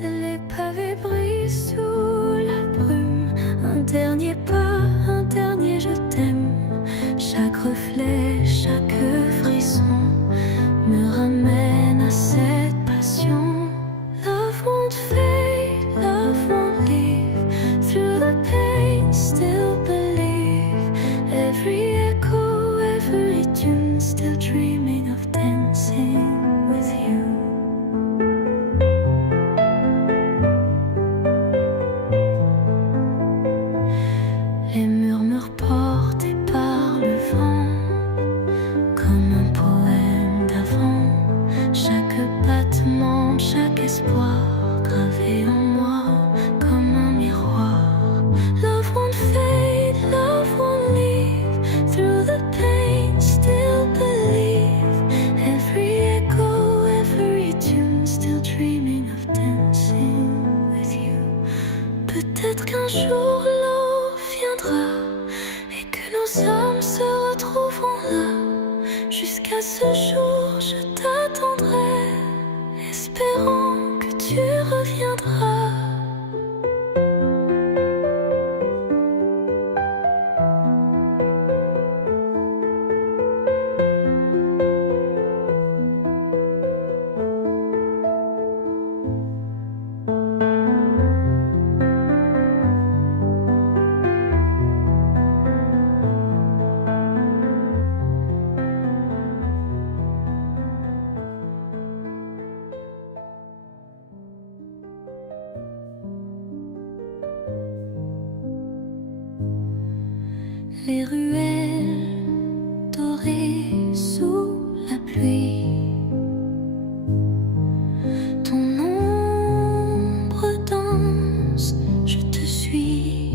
Les pavés brisent sous la brume, un dernier pas, un dernier je t'aime. Chaque reflet, chaque frisson me ramène à cette passion. Love won't fade, love won't leave. Through the pain, still believe. Every echo, every tune, still dreaming of dancing with you. Les murmures portés par le vent, comme un poème d'avant. Chaque battement, chaque espoir gravé en moi comme un miroir. Love won't fade, love won't leave. Through the pain, still believe. Every echo, every tune, still dreaming of dancing with you. Peut-être qu'un jour l'eau viendra et que nos âmes se retrouveront là. Jusqu'à ce jour, je t'attendrai, espérant que tu reviendras. les ruelles dorées sous la pluie. Ton ombre danse, je te suis.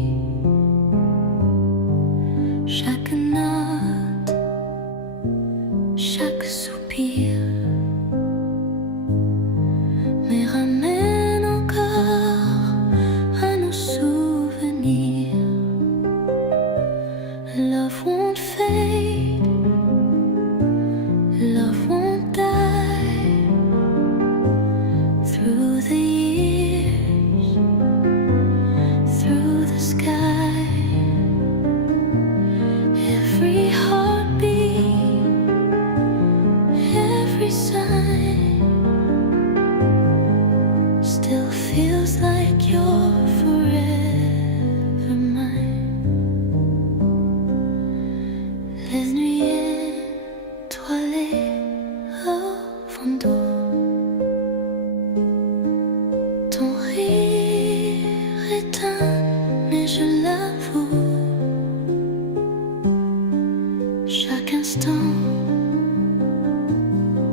Chaque note, chaque soupir me ramène encore à nos souvenirs. Love won't fade, love won't die. Through the years, through the sky, every heartbeat, every sign still feels like you're forever mine. Les nuits étoilées au fond d'eau, ton rire éteint, mais je l'avoue. Chaque instant,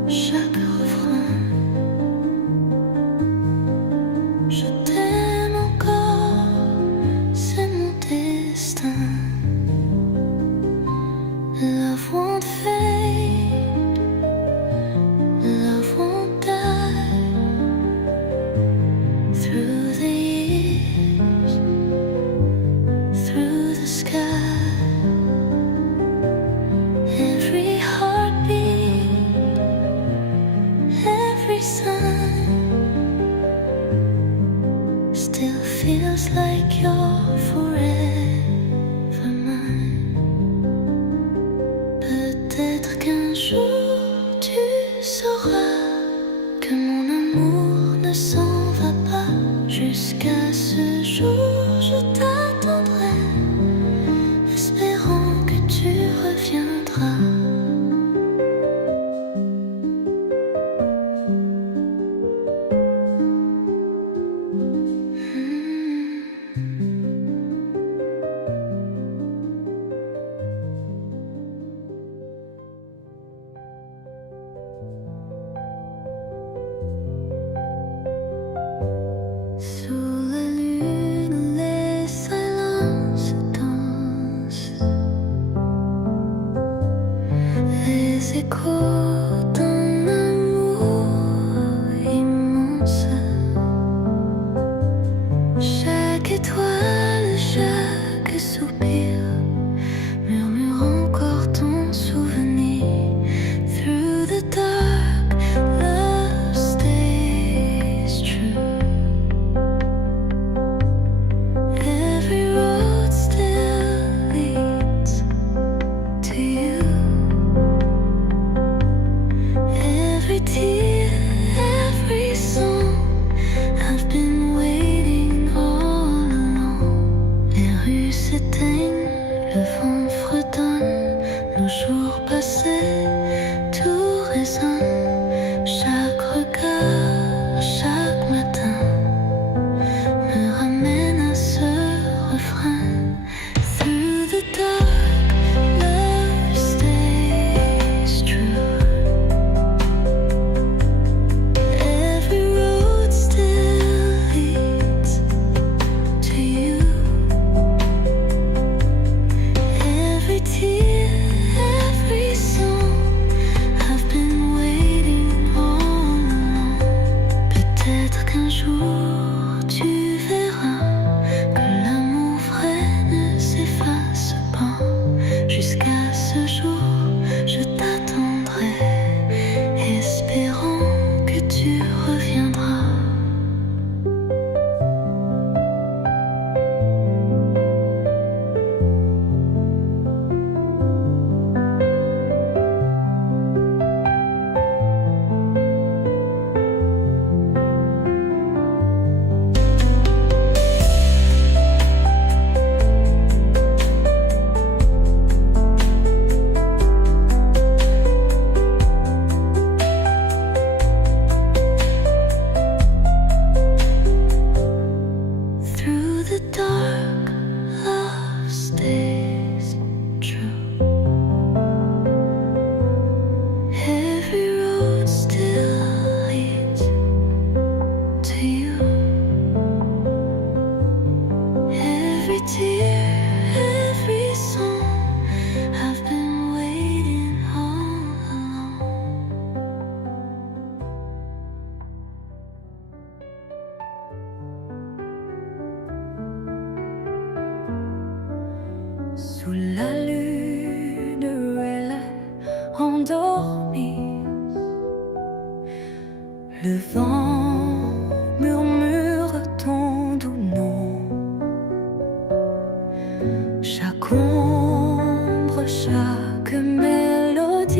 chaque refrain, je t'aime encore, c'est mon destin. Love won't fade, love won't die. Through the years, through the sky, every heartbeat, every sign still feels like you're forever mine. Peut-être qu'un jour tu sauras que mon amour ne s'en va pas. Jusqu'à ce jour, je t'attendrai, espérant que tu reviendras. Sous la lune, les silences dansent, les échos d'un amour immense. Chaque étoile, chaque soupir murmure encore ton souvenir. Through the dark, love stays true. Every road still leads to you. Every tear, every song, I've been waiting all along. Les rues s'éteignent, le vent fredonne, nos jours passés, tout résonne. Chaque regard, chaque matin me ramène à ce refrain. Through the dark, love stays true. Le vent murmure ton doux nom. Chaque ombre, chaque mélodie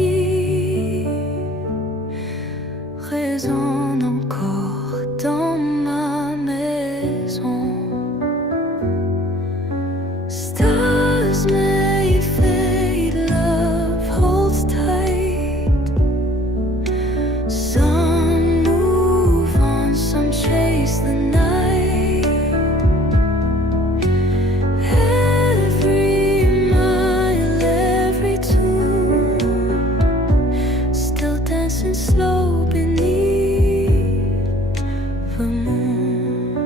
résonne encore dans ma maison. Stars may fade, love holds tight. Some move on, some chase the night. Every mile, every tune, still dancing slow beneath the moon.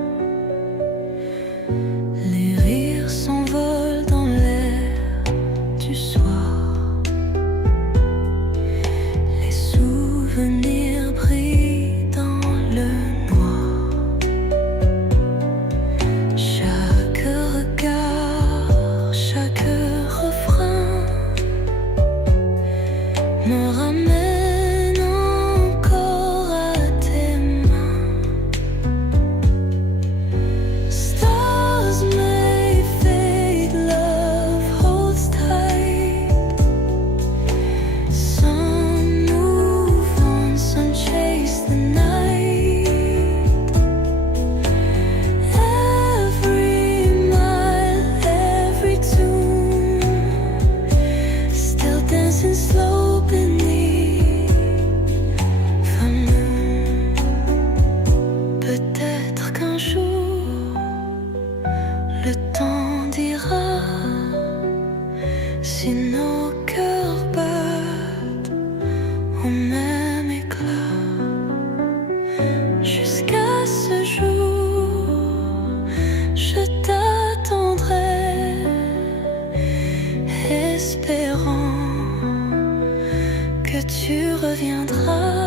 Les rires s'envolent dans l'air du soir. Les souvenirs brillent dans le noir. Chaque regard, chaque refrain me ramène encore à tes mains. Stars may fade, love holds tight. Some move on, some chase the night. Every mile, every tune, still dancing slow beneath the moon. Peut-être qu'un jour le temps dira si nos cœurs battent au même éclat. Jusqu'à ce jour, je t'attendrai, espérant que tu reviendras.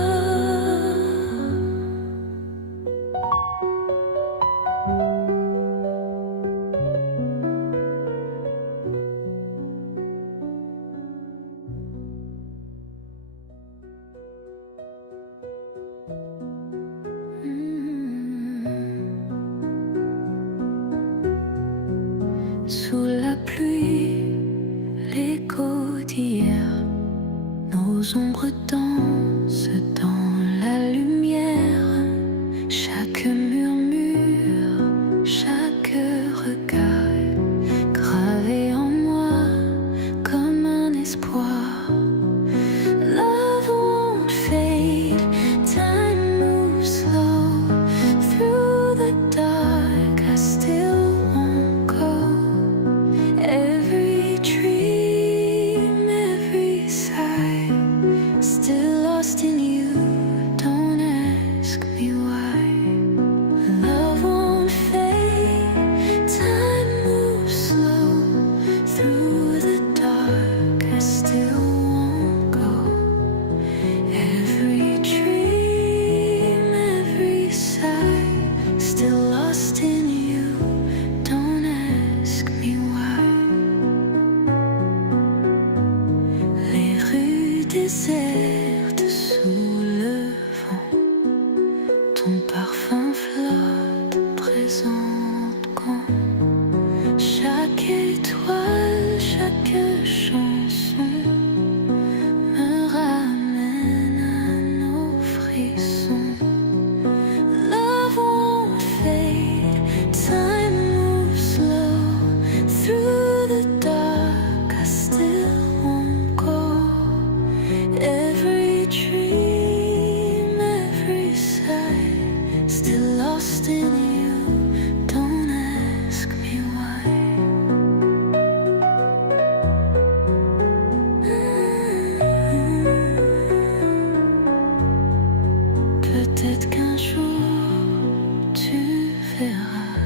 Sous la pluie, l'écho d'hier, nos ombres dansent dans la lumière. Chaque murmure, chaque regard, gravé en moi comme un espoir. Love won't fade, time moves slow. Through the dark, I still won't go. Every dream, every sigh, still lost in you. Don't ask me why. Love won't fade, time moves slow. Through the dark, I still won't go. Every dream, every sigh, still lost in you. Don't ask me why. Les rues désertes sous le vent, ton parfum flotte, présente quand chaque étoile, chaque chanson me ramène à nos frissons. Love won't fade, time moves slow. Through the dark, I still won't go. Every dream, every sigh, still lost in you. Don't ask me why. Peut-être qu'un jour tu verras,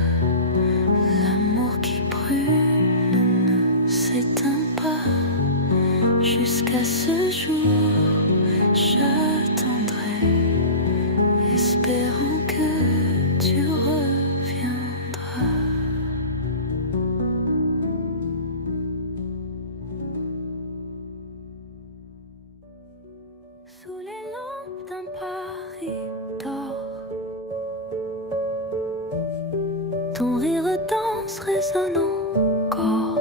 l'amour qui brûle ne s'éteint pas. Jusqu'à ce jour, j'attendrai, espérant que tu reviendras. Sous les lampes d'un Paris d'or, ton rire dense résonne encore.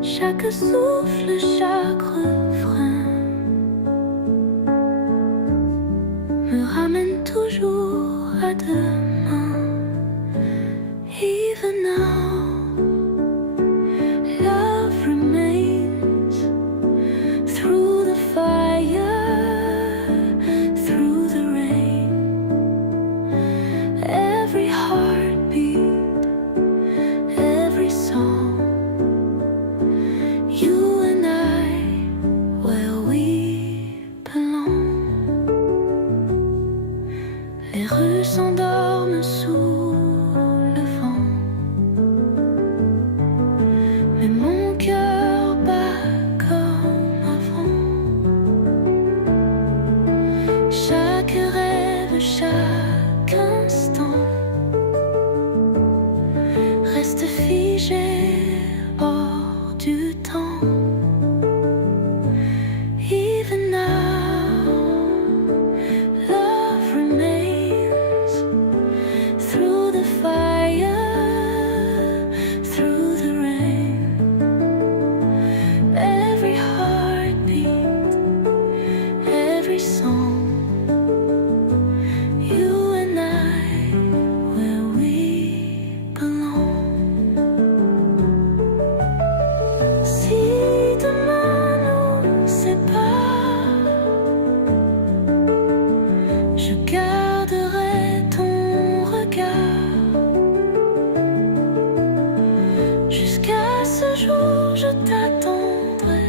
Chaque souffle, chaque refrain me ramène toujours à demain. Even now, love remains through the fire, through the rain. Every heartbeat, every song, you and I, where we belong. Les rues s'endorment sous le vent, mais mon cœur bat comme avant. Chaque rêve, chaque instant reste figé hors du temps. Even now, love remains through the fire, through the rain. Every heartbeat, every song, you and I, where we belong. Si demain nous sépare, je garderai ton regard. Jusqu'à ce jour, je t'attendrai,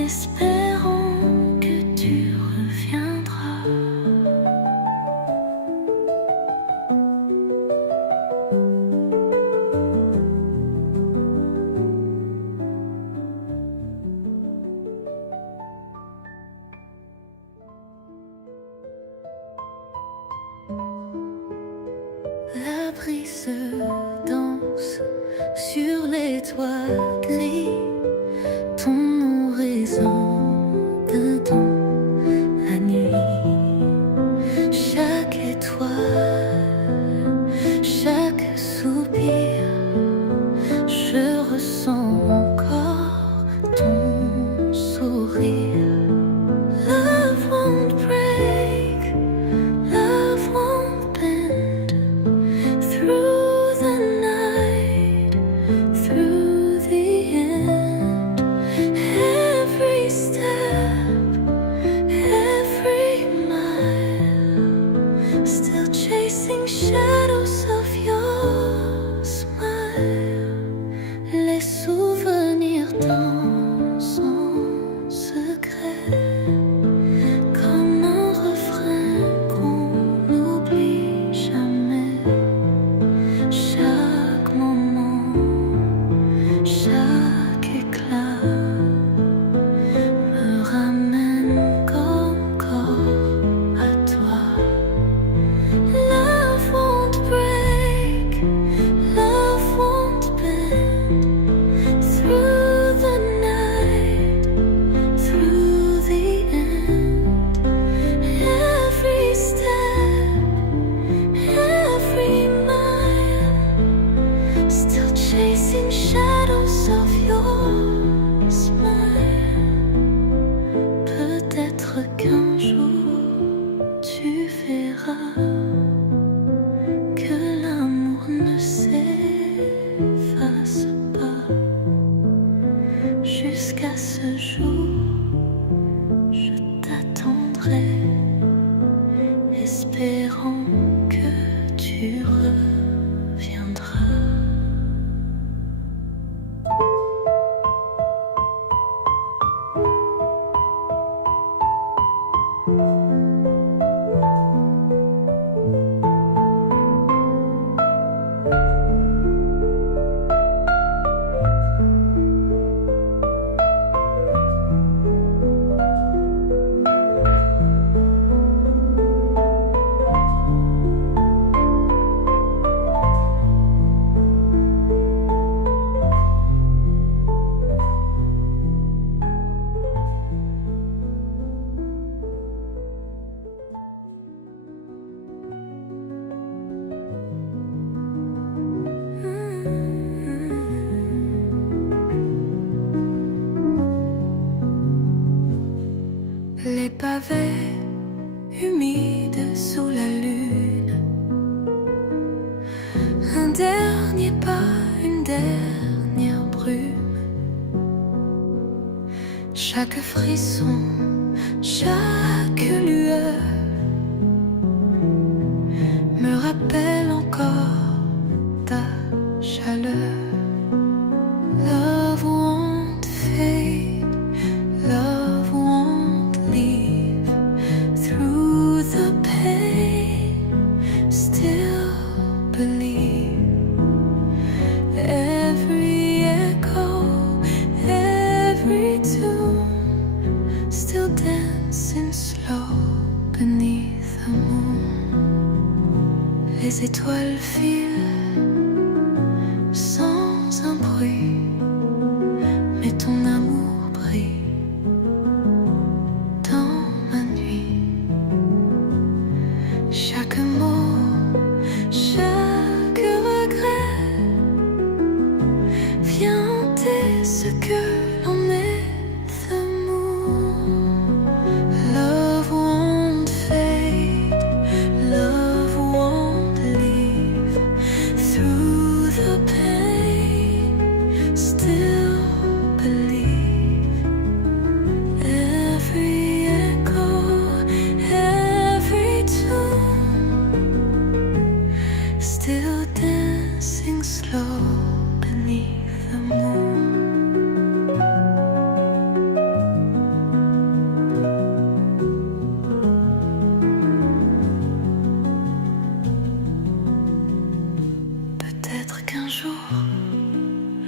espérant que tu reviendras. La brise danse sur les toits gris, ton horizon dedans la nuit. Chaque étoile, chaque soupir, je ressens encore ton sourire. Love won't break, love won't bend. Through the night, through the les pavés humides sous la lune. Un dernier pas, une dernière brume. Chaque frisson, chaque lueur me rappelle encore ta chaleur. Love won't fade, love won't leave. Through the pain, still believe. Every echo, every tune, still dancing slow beneath the moon. Les étoiles filent sans un bruit, mais ton amour brille dans ma nuit. Chaque mot, chaque regret vient hanter ce que l'on est de mou. Love won't fade, love won't leave. Through the pain, still believe. Every echo, every tune, still dancing slow beneath the moon. Peut-être qu'un jour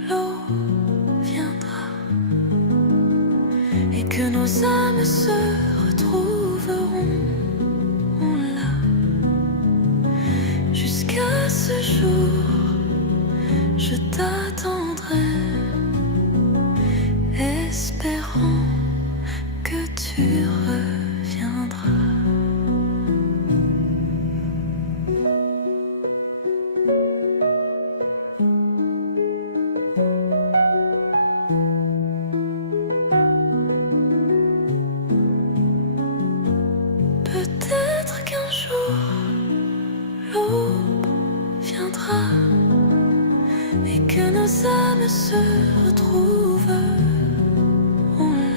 l'eau viendra et que nos âmes se retrouveront là. Jusqu'à ce jour, je t'attendrai, espérant que tu reviendras. Peut-être qu'un jour l'aube viendra et que nos âmes se retrouveront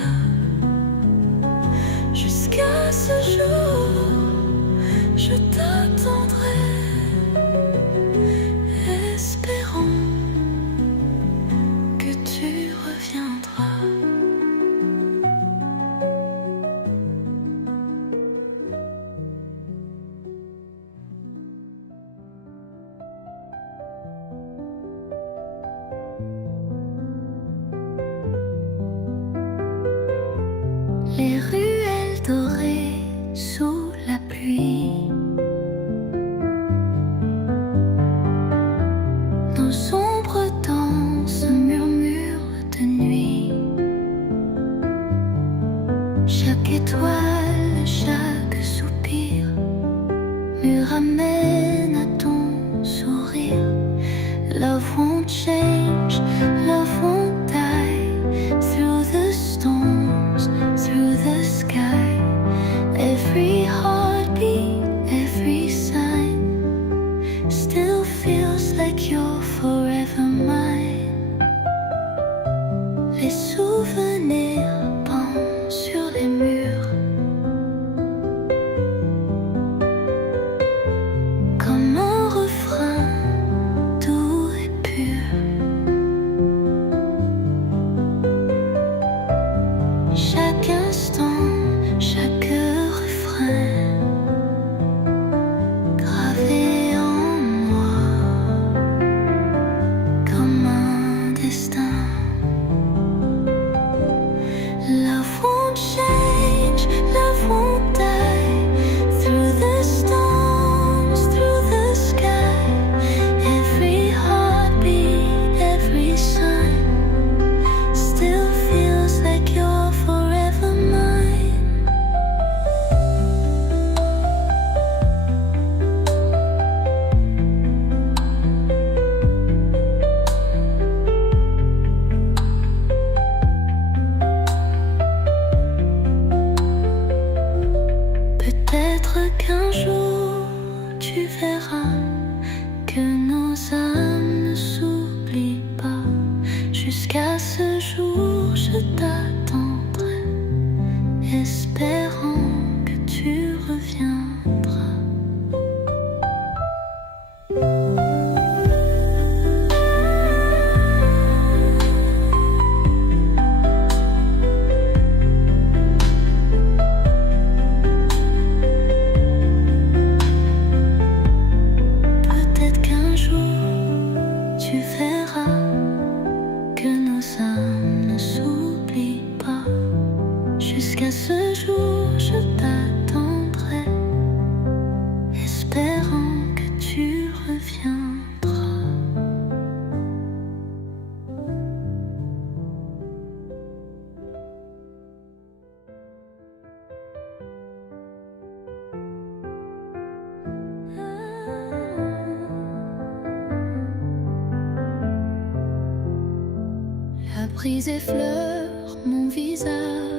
là. Jusqu'à ce jour, je t'attendrai, espérant que tu reviendras. Les ruelles dorées sous la pluie, nos ombres dansent, murmurent de nuit. Chaque étoile, chaque soupir me ramène à ton sourire. Love won't change, love won't die. Through the storms, through the sky, every heartbeat, every sign still feels like you're forever mine. Les souvenirs pendent sur les murs, comme un refrain doux et pur. Chaque instant, chaque refrain gravé en moi comme un destin. Love won't change, love won't die. Through the storms, through the sky, every heartbeat, every sign still feels like you're forever Jusqu'à ce jour, je t'attendrai, espérant que tu reviendras. La brise effleure mon visage.